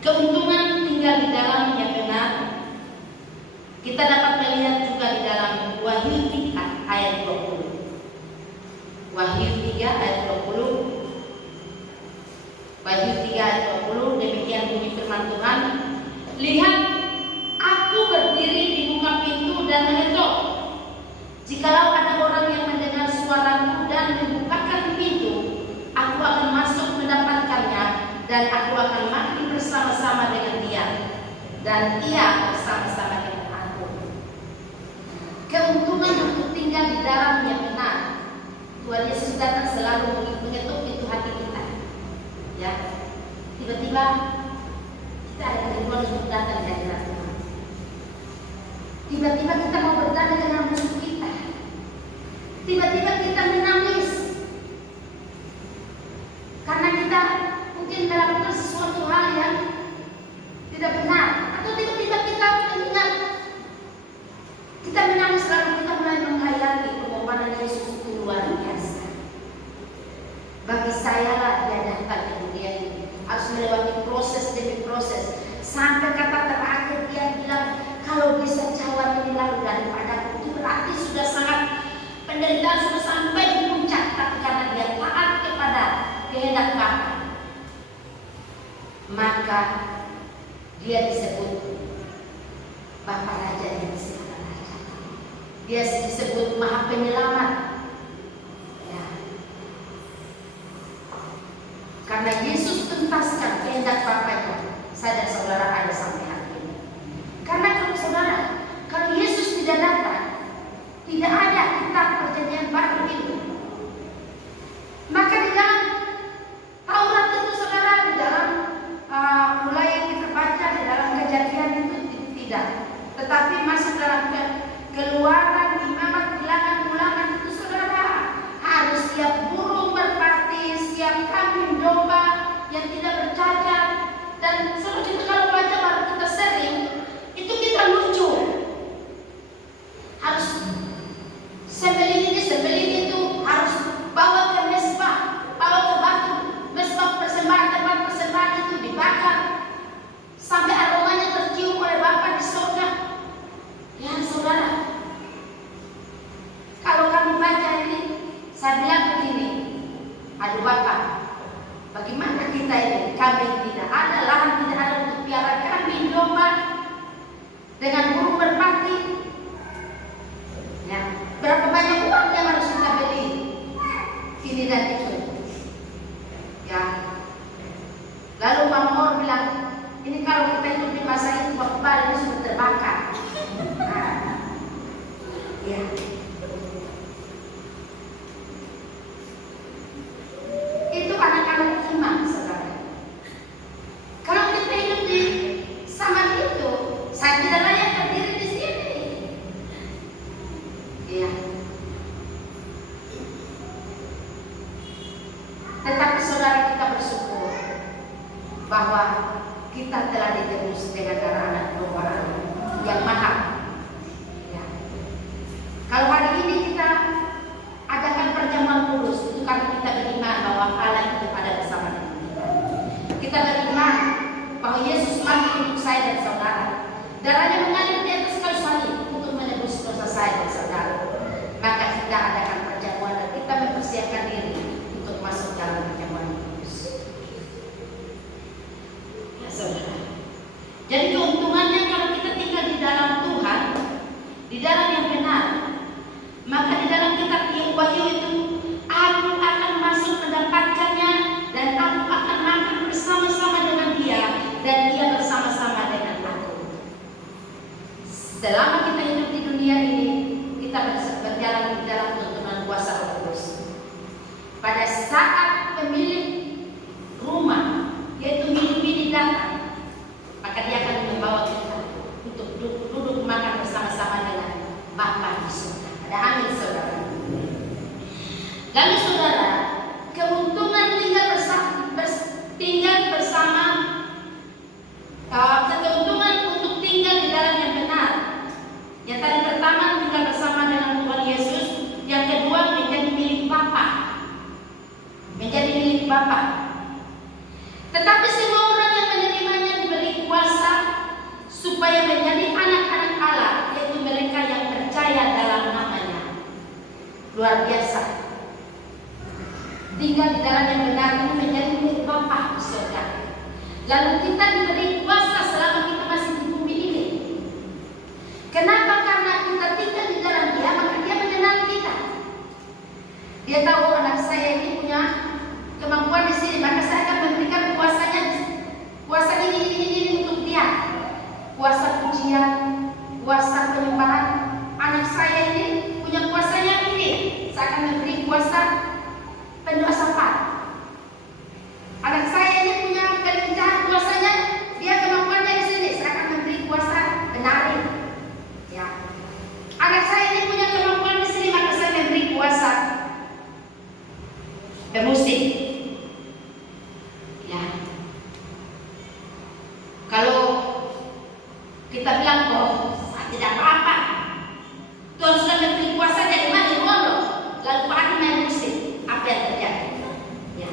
Keuntungan tinggal di dalam yang benar kita dapat melihat juga di dalam Wahyu 3 ayat 20. Wahyu 3 ayat 20. Wahyu 3 ayat 20, demikian bunyi firman Tuhan. Lihat, aku berdiri di muka pintu dan mengetuk. Jikalau ada orang yang mendengar suaraku dan membukakan pintu, aku akan masuk mendapatkannya, dan aku akan makan bersama-sama dengan dia, dan ia bersama-sama dengan aku. Keuntungan untuk tinggal di dalam yang benar. Tuhan Yesus datang selalu mengetuk pintu hati kita. Ya, tiba-tiba kita ada kerinduan untuk datang di hadirat Tuhan. Tiba-tiba kita mau berdamai dengan musuh kita. Tiba-tiba kita menangis karena kita mungkin melakukan sesuatu hal yang tidak benar, atau tiba-tiba kita mengingat, kita menangis lalu kita mulai menghayati pengorbanan Yesus itu luar biasa. Bagi saya lah dia datang ke dunia ini harus melewati proses demi proses sampai kata terakhir dia bilang, kalau bisa cawan ini lalu daripada itu berarti sudah sangat penderitaan sudah sampai di puncak, tapi karena dia taat kepada kehendak Bapa, maka dia disebut Bapa Raja yang segala raja. Dia disebut Maha Penyelamat. Ya. Karena Yesus tuntaskan kehendak Bapanya, saya dan saudara ada sampai hari ini. Karena kalau saudara, kalau Yesus tidak datang, tidak ada kitab perjanjian baru itu. Maka di dalam Taurat itu saudara, di dalam mulai yang kita baca di dalam Kejadian itu tidak, tetapi masuk dalam Keluaran, Imamat, Bilangan, Ulangan itu saudara harus setiap burung merpati, setiap kambing domba yang tidak bercacat. Dan saudara kita kalau baca baru kita sering, itu kita lucu. Harus sembelih itu harus bawa ke mesbah, bawa ke batu mesbah persembahan, tempat persembahan itu dibakar sampai aromanya tercium oleh Bapa di surga. Ya saudara, kalau kami baca ini, saya bilang begini, aduh Bapak, bagaimana kita ini? Kambing tidak ada, lahan tidak ada untuk piara kambing domba dengan burung merpati. Ya, berapa banyak uang yang harus kita beli ini dan itu. Ya. Lalu Bang Mor bilang, ini kalau kita hidup di masa itu waktu ini sudah terbakar. Nah, ya. Itu anak-anak iman, saudara. Kalau kita hidup di zaman itu, saya tidak layak berdiri di sini. Iya. Tetapi saudara, kita bersyukur bahwa kita telah ditebus dengan darah anak domba yang mahal. Ya. Kalau hari ini kita adakan perjamuan kudus, itu karena kita beriman bahwa Allah itu ada bersama dengan kita. Kita beriman bahwa Yesus mati untuk saya dan saudara. Darahnya mengalir di atas kayu salib untuk menebus dosa saya dan saudara. Maka kita adakan perjamuan dan kita mempersiapkan diri untuk masuk dalam perjamuan kudus. Ya saudara. Jadi keuntungannya kalau kita tinggal di dalam Tuhan, kuasa Roh Kudus. Pada saat pemilik rumah, yaitu milik-milik datang, maka dia akan membawa kita untuk duduk makan bersama-sama dengan Bapa di surga. Ada amin, saudara. Lalu saudara, keuntungan tinggal bersama, keuntungan untuk tinggal di dalam yang benar. Yang tadi pertama, tinggal bersama dengan Tuhan Yesus. Yang kedua, menjadi milik Bapa. Menjadi milik Bapa. Tetapi semua orang yang menerimanya diberi kuasa supaya menjadi anak-anak Allah, yaitu mereka yang percaya dalam namanya. Luar biasa. Tinggal di dalam yang benar ini menjadi milik Bapa di surga. Lalu kita diberi kuasa selama kita masih di bumi ini. Kenapa? Karena kita tinggal di dalam Dia, maka Dia mengenal kita. Dia tahu anak saya ini punya kemampuan di sini, maka saya akan memberikan kuasanya, kuasa ini untuk dia. Kuasa pujian, kuasa penyembahan. Anak saya ini punya kuasanya ini, saya akan memberi kuasa pendoa syafaat. Anak saya ini punya kelincahan kuasanya, dia kemampuannya di sini, saya akan memberi kuasa menari. Ya. Anak saya ini punya kemampuan di sini, maka saya memberi kuasa pemusik. Ya. Kalau kita bilang, oh, saya tidak apa-apa, Tuhan sudah memberi kuasa dari mana? Rondo. Lalu Pak Adi main musik, apa yang terjadi? Ya.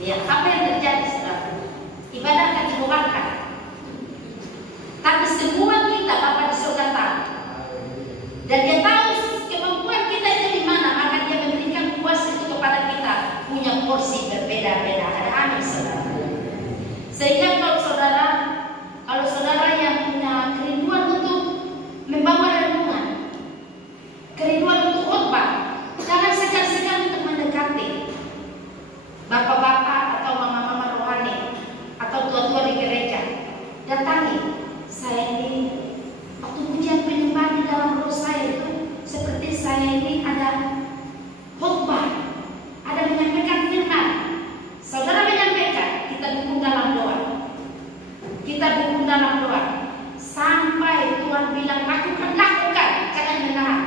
Ya, apa yang terjadi saudara? Ibadah akan dibubarkan. Tapi semua kita Bapa di surga tahu. Dan Dia tahu kemampuan kita itu di mana, maka Dia memberikan kuasa itu kepada kita punya porsi berbeda-beda. Ada amin saudara. Sehingga kalau saudara yang punya kerinduan untuk membawa renungan, kerinduan untuk khotbah, jangan segan-segan untuk mendekati bapak-bapak atau mama-mama rohani atau tua-tua di gereja. Datangi, saya ini waktu pujian penyembahan di dalam roh saya itu seperti saya ini ada khotbah, ada menyampaikan firman. Saudara menyampaikan, kita dukung dalam doa. Kita dukung dalam doa sampai Tuhan bilang lakukan, jangan menahan.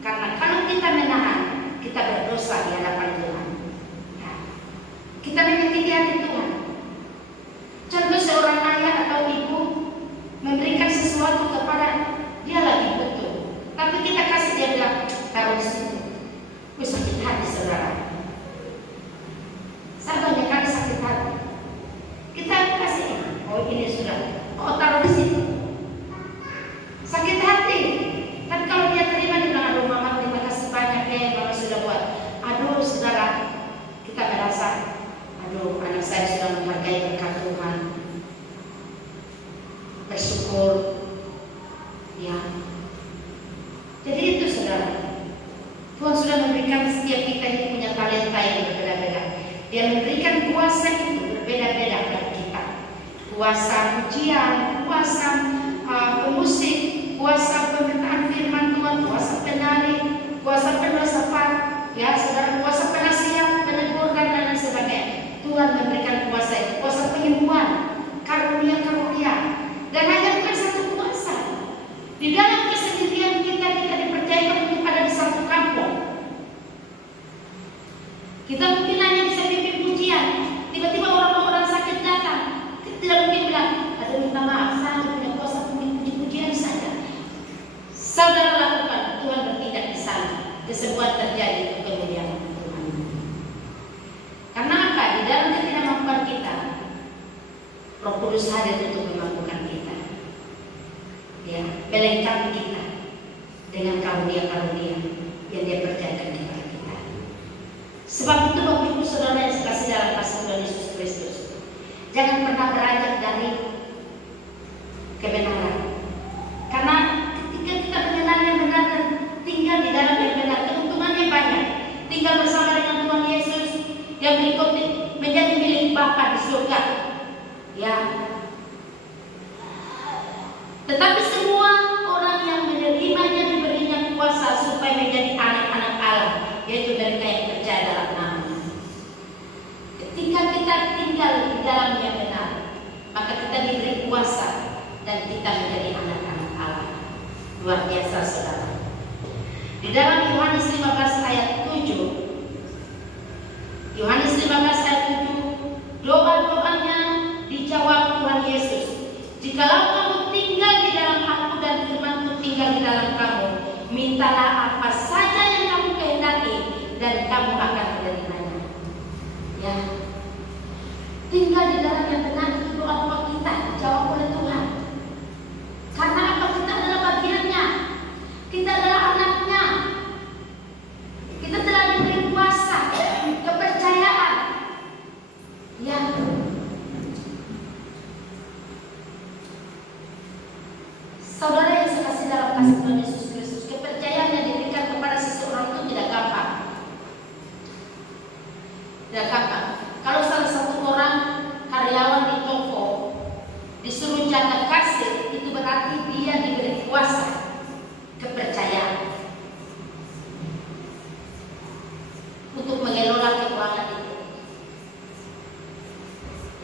Karena kalau kita menahan, kita berdosa di hadapan Tuhan. Ya. Kita menyakiti hati Tuhan. Contoh seorang ayah atau ibu memberikan sesuatu kepada dia lagi betul, tapi kita kasih dia bilang taruh di situ. Gue sakit hati saudara. Saya banyak kali sakit hati. Kita kasih, oh ini sudah, oh taruh di situ. Sakit hati. Tapi kalau dia terima, dia bilang, aduh mama terima kasih banyak ya mama sudah buat. Aduh saudara, kita merasa, aduh anak saya sudah menghargai berkat Tuhan, bersyukur. Ya. Jadi itu saudara, Tuhan sudah memberikan setiap kita ini punya talenta yang berbeda-beda. Dia memberikan kuasa itu berbeda-beda bagi kita. Kuasa pujian, kuasa pemusik, kuasa pemerintahan firman Tuhan, kuasa penari, kuasa pendoa syafaat, ya saudara, kuasa penasihat, penegur dan lain sebagainya. Tuhan memberikan kuasa itu, kuasa penyembuhan, karunia-karunia. Dan hanya bukan satu kuasa. Di dalam kesendirian kita dipercayakan untuk ada di satu kampung. Kita mungkin hanya bisa pimpin pujian. Tiba-tiba orang-orang sakit datang. Kita tidak mungkin bilang, aduh minta maaf, saya punya kuasa puji-pujian saja. Saudara lakukan, Tuhan bertindak di sana. Kesembuhan terjadi untuk kemuliaan Tuhan. Karena apa? Di dalam ketidakmampuan kita, Roh Kudus hadir untuk memampukan kita. Ya, melengkapi kita dengan karunia-karunia yang Dia percayakan kepada kita. Sebab itu Bapak Ibu Saudara yang sekasih dalam kasih Tuhan Yesus Kristus, jangan pernah beranjak dari kebenaran. Karena ketika kita mengenal yang benar dan tinggal di dalam yang benar, keuntungannya banyak. Tinggal bersama dengan Tuhan Yesus yang berikut menjadi milik Bapa di surga. Ya. Tetapi semua orang yang menerimanya diberinya kuasa supaya dan kita menjadi anak-anak Allah. Luar biasa saudara. Di dalam Yohanes 15 ayat 7, Yohanes 15 ayat 7, doa-doanya dijawab Tuhan Yesus. Jikalau kamu tinggal di dalam aku dan firman-Ku tinggal di dalam kamu, mintalah apa saja yang kamu kehendaki dan kamu akan menerimanya. Ya, tinggal di dalam yang benar itu doa-doa kita dijawab oleh Tuhan. Karena apa? Kita adalah bagiannya. Kita adalah anaknya. Kita telah diberi kuasa, kepercayaan. Ya. Saudara yang saya kasih dalam kasih Tuhan Yesus Kristus, kepercayaan yang diberikan kepada seseorang itu tidak gampang. Tidak gampang. Kalau salah satu orang karyawan di toko disuruh jaga kasir, itu berarti dia diberi kuasa, kepercayaan untuk mengelola keuangan itu.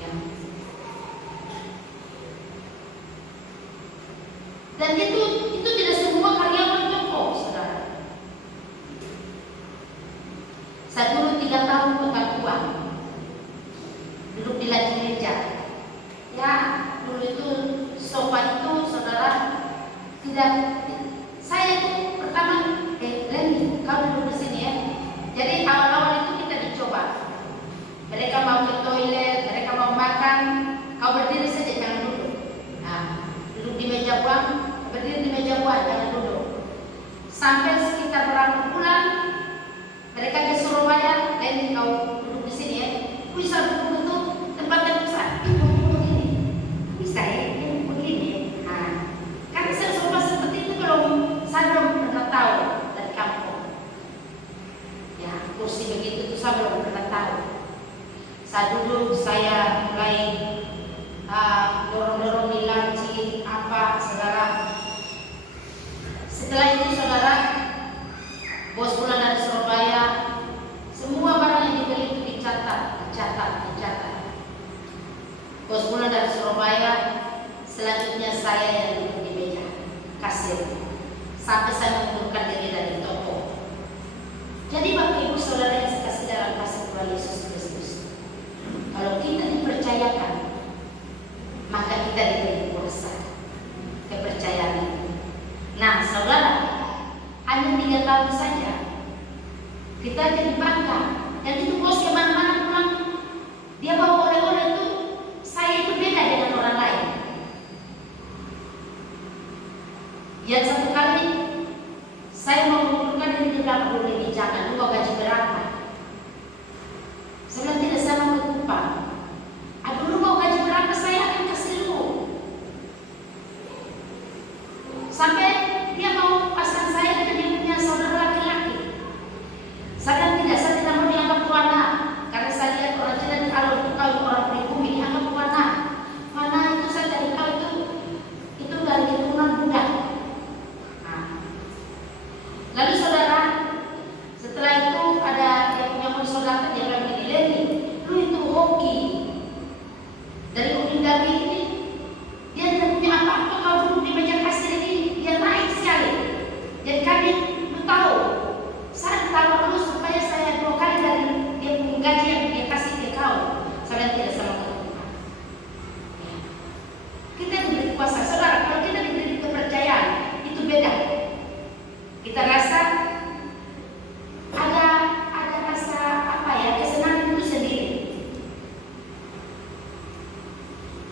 Ya. Dan itu tidak semua karyawan toko, saudara. Saya dulu 3 tahun pegang uang, duduk di laci meja. Ya, dulu itu sofa itu, saudara, tidak. Saya itu pertama, Lenny, kau duduk di sini ya. Jadi awal-awal itu kita dicoba. Mereka mau ke toilet, mereka mau makan, kau berdiri saja, jangan duduk. Nah, duduk di meja uang, berdiri di meja uang, jangan duduk. Sampai sekitar berapa bulan, mereka di Surabaya, Lenny, kau duduk di sini ya. Bisa duduk itu tempatnya besar, begini. Bisa ya, begini. Nah, karena saya sofa seperti itu saya belum pernah tahu dari kampung. Ya, kursi begitu itu saya belum pernah tahu. Saya duduk, saya mulai dorong-dorong di laci apa, saudara. Setelah itu, saudara, bos pulang dari Surabaya, semua barang yang dibeli itu dicatat. Bos pulang dari Surabaya, selanjutnya saya yang duduk di meja kasir sampai saya mengundurkan diri dari toko. Jadi Bapak Ibu Saudara yang saya kasih dalam kasih Tuhan Yesus Kristus, kalau kita dipercayakan, maka kita diberi kuasa, kepercayaan itu. Nah, saudara, hanya 3 tahun saja kita jadi bangga. Dan itu bos kemana-mana pulang, dia bawa oleh-oleh itu, saya itu beda dengan orang lain. Yang satu kali saya mau mengundurkan diri, dia bilang, "Aduh, ini jangan, lu mau gaji berapa?" Saya bilang, "Tidak, saya mau berupah." "Aduh, lu mau gaji berapa? Saya akan kasih lu." Sampai dia mau pasang saya dengan dia punya saudara laki-laki. Saya tidak mau dianggap warna, karena saya lihat orang Cina kalau itu kau orang pribumi dianggap warna. Warna itu saya dari kau itu dari keturunan Buddha. Nah, lalu saudara, setelah itu ada yang punya konsultan, dia bilang begini, "Lenny, lu itu hoki dari Udin Dabi ini, dia tidak punya apa-apa, kau duduk di meja kasir ini, dia naik sekali. Jadi kami tahu, saya tahu dulu supaya saya 2 kali dari dia gaji yang dia kasih ke kau." Saya tidak sama Tuhan. Kita diberi kuasa, saudara. Kalau kita diberi kepercayaan, itu beda. Kita rasa ada rasa apa ya, kesenangan itu sendiri.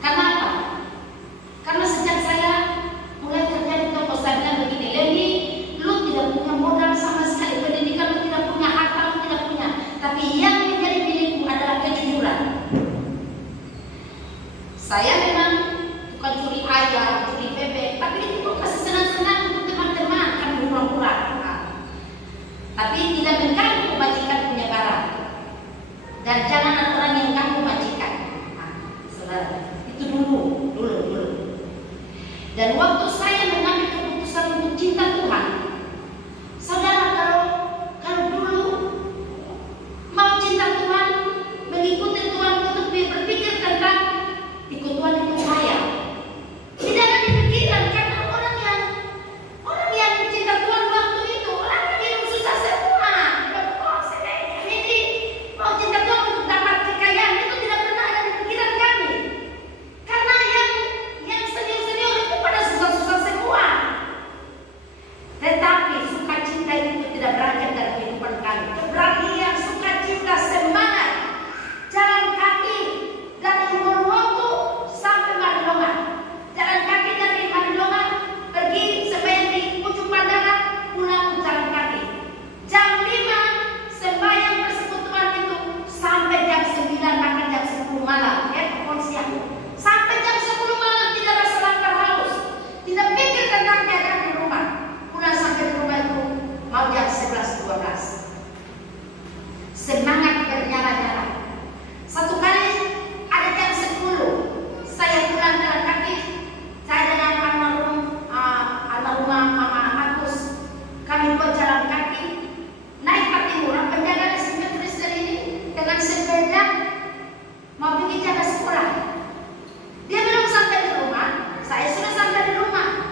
Karena semangat bernyala-nyala. Satu kali ada jam 10, saya pulang jalan kaki. Saya dengan almarhumah Mama Agus, kami buat jalan kaki naik Patimura. Penjaga di St. Kristen ini dengan sepeda mau pergi jaga sekolah. Dia belum sampai di rumah, saya sudah sampai di rumah.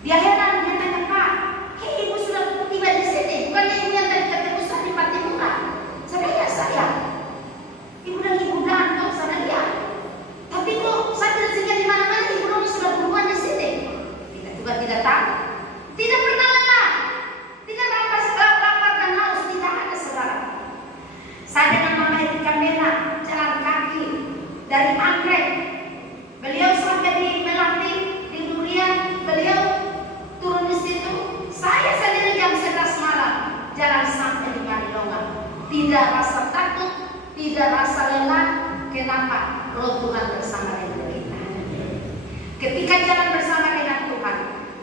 Dia heran, dia tanya, "Pak, ibu sudah tiba di sini? Bukannya ibu yang tadi ketemu saya di Patimura?" Saya. Ibu dan ibu datang sana dia. Tapi kok saya tidak singgah di mana-mana, ibu dulu sudah duluan di sini. Kita juga tidak tahu. Tidak pernah lelah. Tidak lapar dan haus, tidak ada saudara. Saya dengan Mama Erika Mela jalan kaki dari Anggrek. Beliau sampai di Melati, di Durian, beliau turun di situ. Saya sendiri jam 11 malam jalan sampai di Marilonga. Tidak rasa takut, tidak rasa lelah. Kenapa? Roh Tuhan bersama dengan kita. Ketika jalan bersama dengan Tuhan,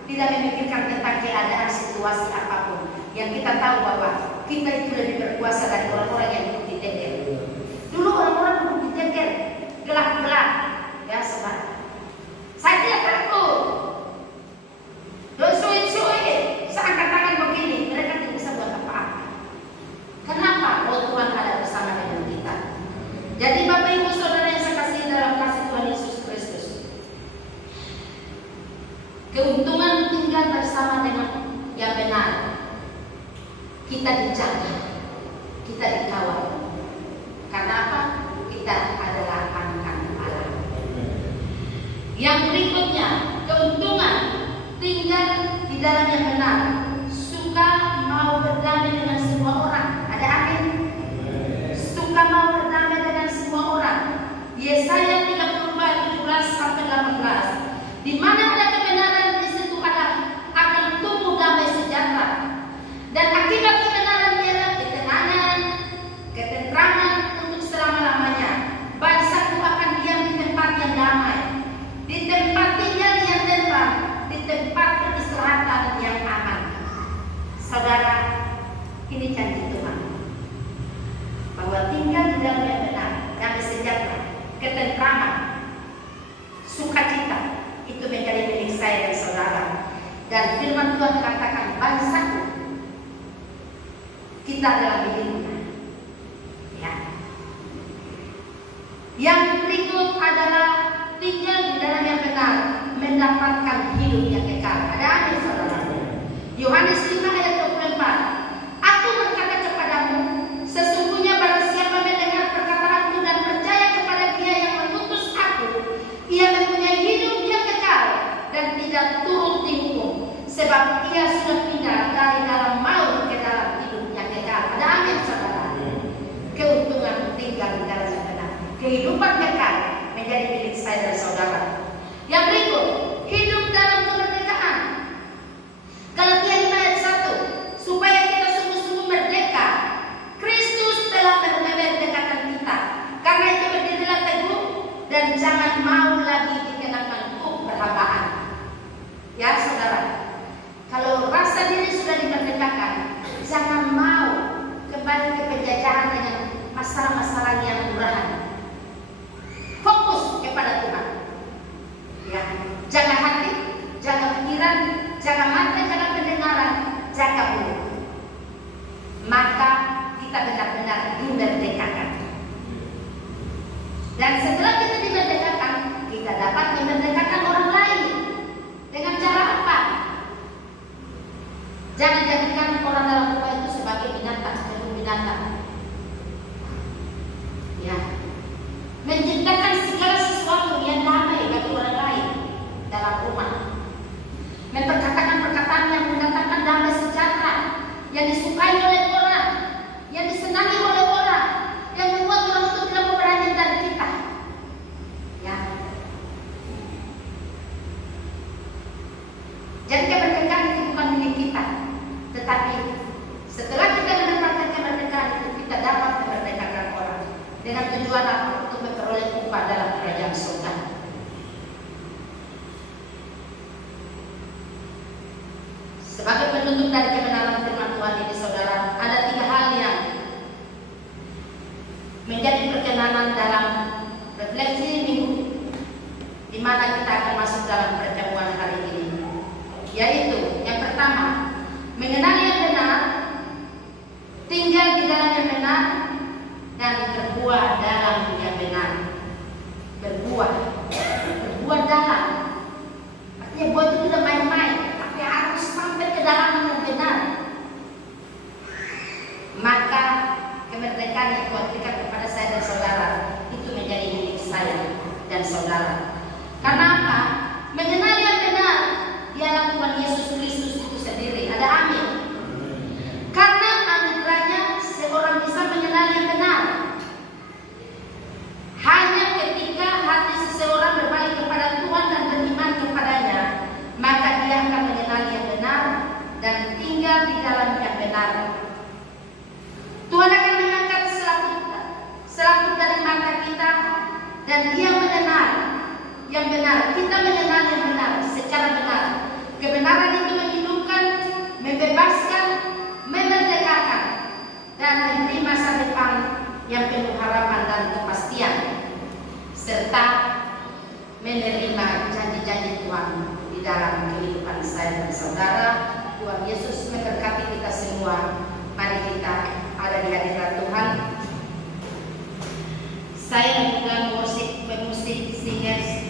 tidak memikirkan tentang keadaan situasi apapun. Yang kita tahu bahwa kita itu lebih berkuasa dari orang-orang yang duduk di tegel. Dulu orang-orang duduk di tegel, gelap-gelap, ya saudara. Saya tidak takut. Suit-suit, saya angkat tangan begini, mereka tidak bisa buat apa-apa. Kenapa? Roh Tuhan ada bersama dengan kita. Jadi Bapak Ibu Saudara yang saya kasih dalam kasih Tuhan Yesus Kristus, keuntungan tinggal bersama dengan yang benar, kita dijaga, kita dikawal. Karena apa? Kita adalah anak-anak Allah. Yang berikutnya, keuntungan tinggal di dalam yang benar, suka mau berdamai dengan semua orang. Ada amin? Suka mau berdamai dengan semua orang. Yesaya 34:17-18. Di mana ada kebenaran, di situ akan tumbuh damai sejahtera. Dan akibat kebenaran ialah ketenangan, ketentraman untuk selama-lamanya. Bangsaku akan diam di tempat yang damai, di tempat tinggal yang tenang, di tempat peristirahatan yang aman. Saudara, ini janji Tuhan bahwa tinggal di dalam yang benar, damai sejahtera, ketentraman, sukacita itu menjadi milik saya dan saudara. Dan firman Tuhan katakan, bangsaku, kita adalah miliknya. Ya. Yang berikut adalah tinggal di dalam yang benar, mendapatkan hidup yang kekal. Ada amin saudara? Yohanes 5:24. Aku berkata kepadamu, sesungguhnya barang siapa mendengar perkataanku dan percaya kepada Dia yang mengutus aku, ia mempunyai hidup yang kekal dan tidak turut dihukum, sebab ia sudah pindah dari dalam maut ke dalam hidup yang kekal. Ada amin saudara? Keuntungan tinggal di dalam yang benar, kehidupan kekal menjadi milik saya dan saudara. Yang berikut, hidup dalam kemerdekaan. Galatia 5:1, supaya kita sungguh-sungguh merdeka. Kristus telah memerdekakan kita. Karena itu berdirilah teguh dan jangan mau lagi dikenakan hukum perhambaan. Ya saudara, kalau rasa diri sudah dimerdekakan, jangan mau kembali ke penjajahan dengan masalah-masalah yang murahan. Fokus kepada Tuhan. Ya, jaga hati, jaga pikiran, jaga mata, jaga pendengaran, jaga mulut. Maka kita benar-benar dimerdekakan. Dan setelah kita dimerdekakan, kita dapat memerdekakan orang lain. Dengan cara apa? Jangan jadikan orang dalam rumah itu sebagai binatang. Ya, menciptakan segala sesuatu yang damai bagi orang lain dalam rumah. Memperkatakan perkataan yang mendatangkan damai sejahtera, yang disukai oleh orang, yang disenangi oleh orang, yang membuat orang itu tidak mau beranjak dari kita. Ya. Jadi kemerdekaan itu bukan milik kita, tetapi setelah kita mendapatkan kemerdekaan itu, kita dapat memerdekakan orang dengan tujuan apa? Untuk memperoleh upah dalam kerajaan surga. Sebagai penutup dari kebenaran firman Tuhan ini saudara, ada 3 hal yang mana kita akan masuk dalam pertemuan hari ini. Yaitu yang pertama, mengenal yang benar, tinggal di dalam yang benar, dan berbuah dalam yang benar. Berbuah dalam. Artinya buah itu tidak main-main, tapi harus sampai ke dalam yang benar. Maka kemerdekaan yang Tuhan berikan kepada saya dan saudara itu menjadi milik saya dan saudara. Karena apa? Mengenal yang benar ialah Tuhan Yesus Kristus itu sendiri. Ada amin. Karena anugerahnya seorang bisa mengenal yang benar hanya ketika hati seseorang berbalik kepada Tuhan dan beriman kepadanya, maka dia akan mengenal yang benar dan tinggal di dalam yang benar. Tuhan akan mengangkat selaput dari mata kita dan dia mengenal yang benar. Kita mengenal yang benar secara benar. Kebenaran itu menghidupkan, membebaskan, memerdekakan, dan memberi masa depan yang penuh harapan dan kepastian, serta menerima janji-janji Tuhan di dalam kehidupan saya dan saudara. Tuhan Yesus memberkati kita semua. Mari kita ada di hadirat Tuhan. Saya juga musik singers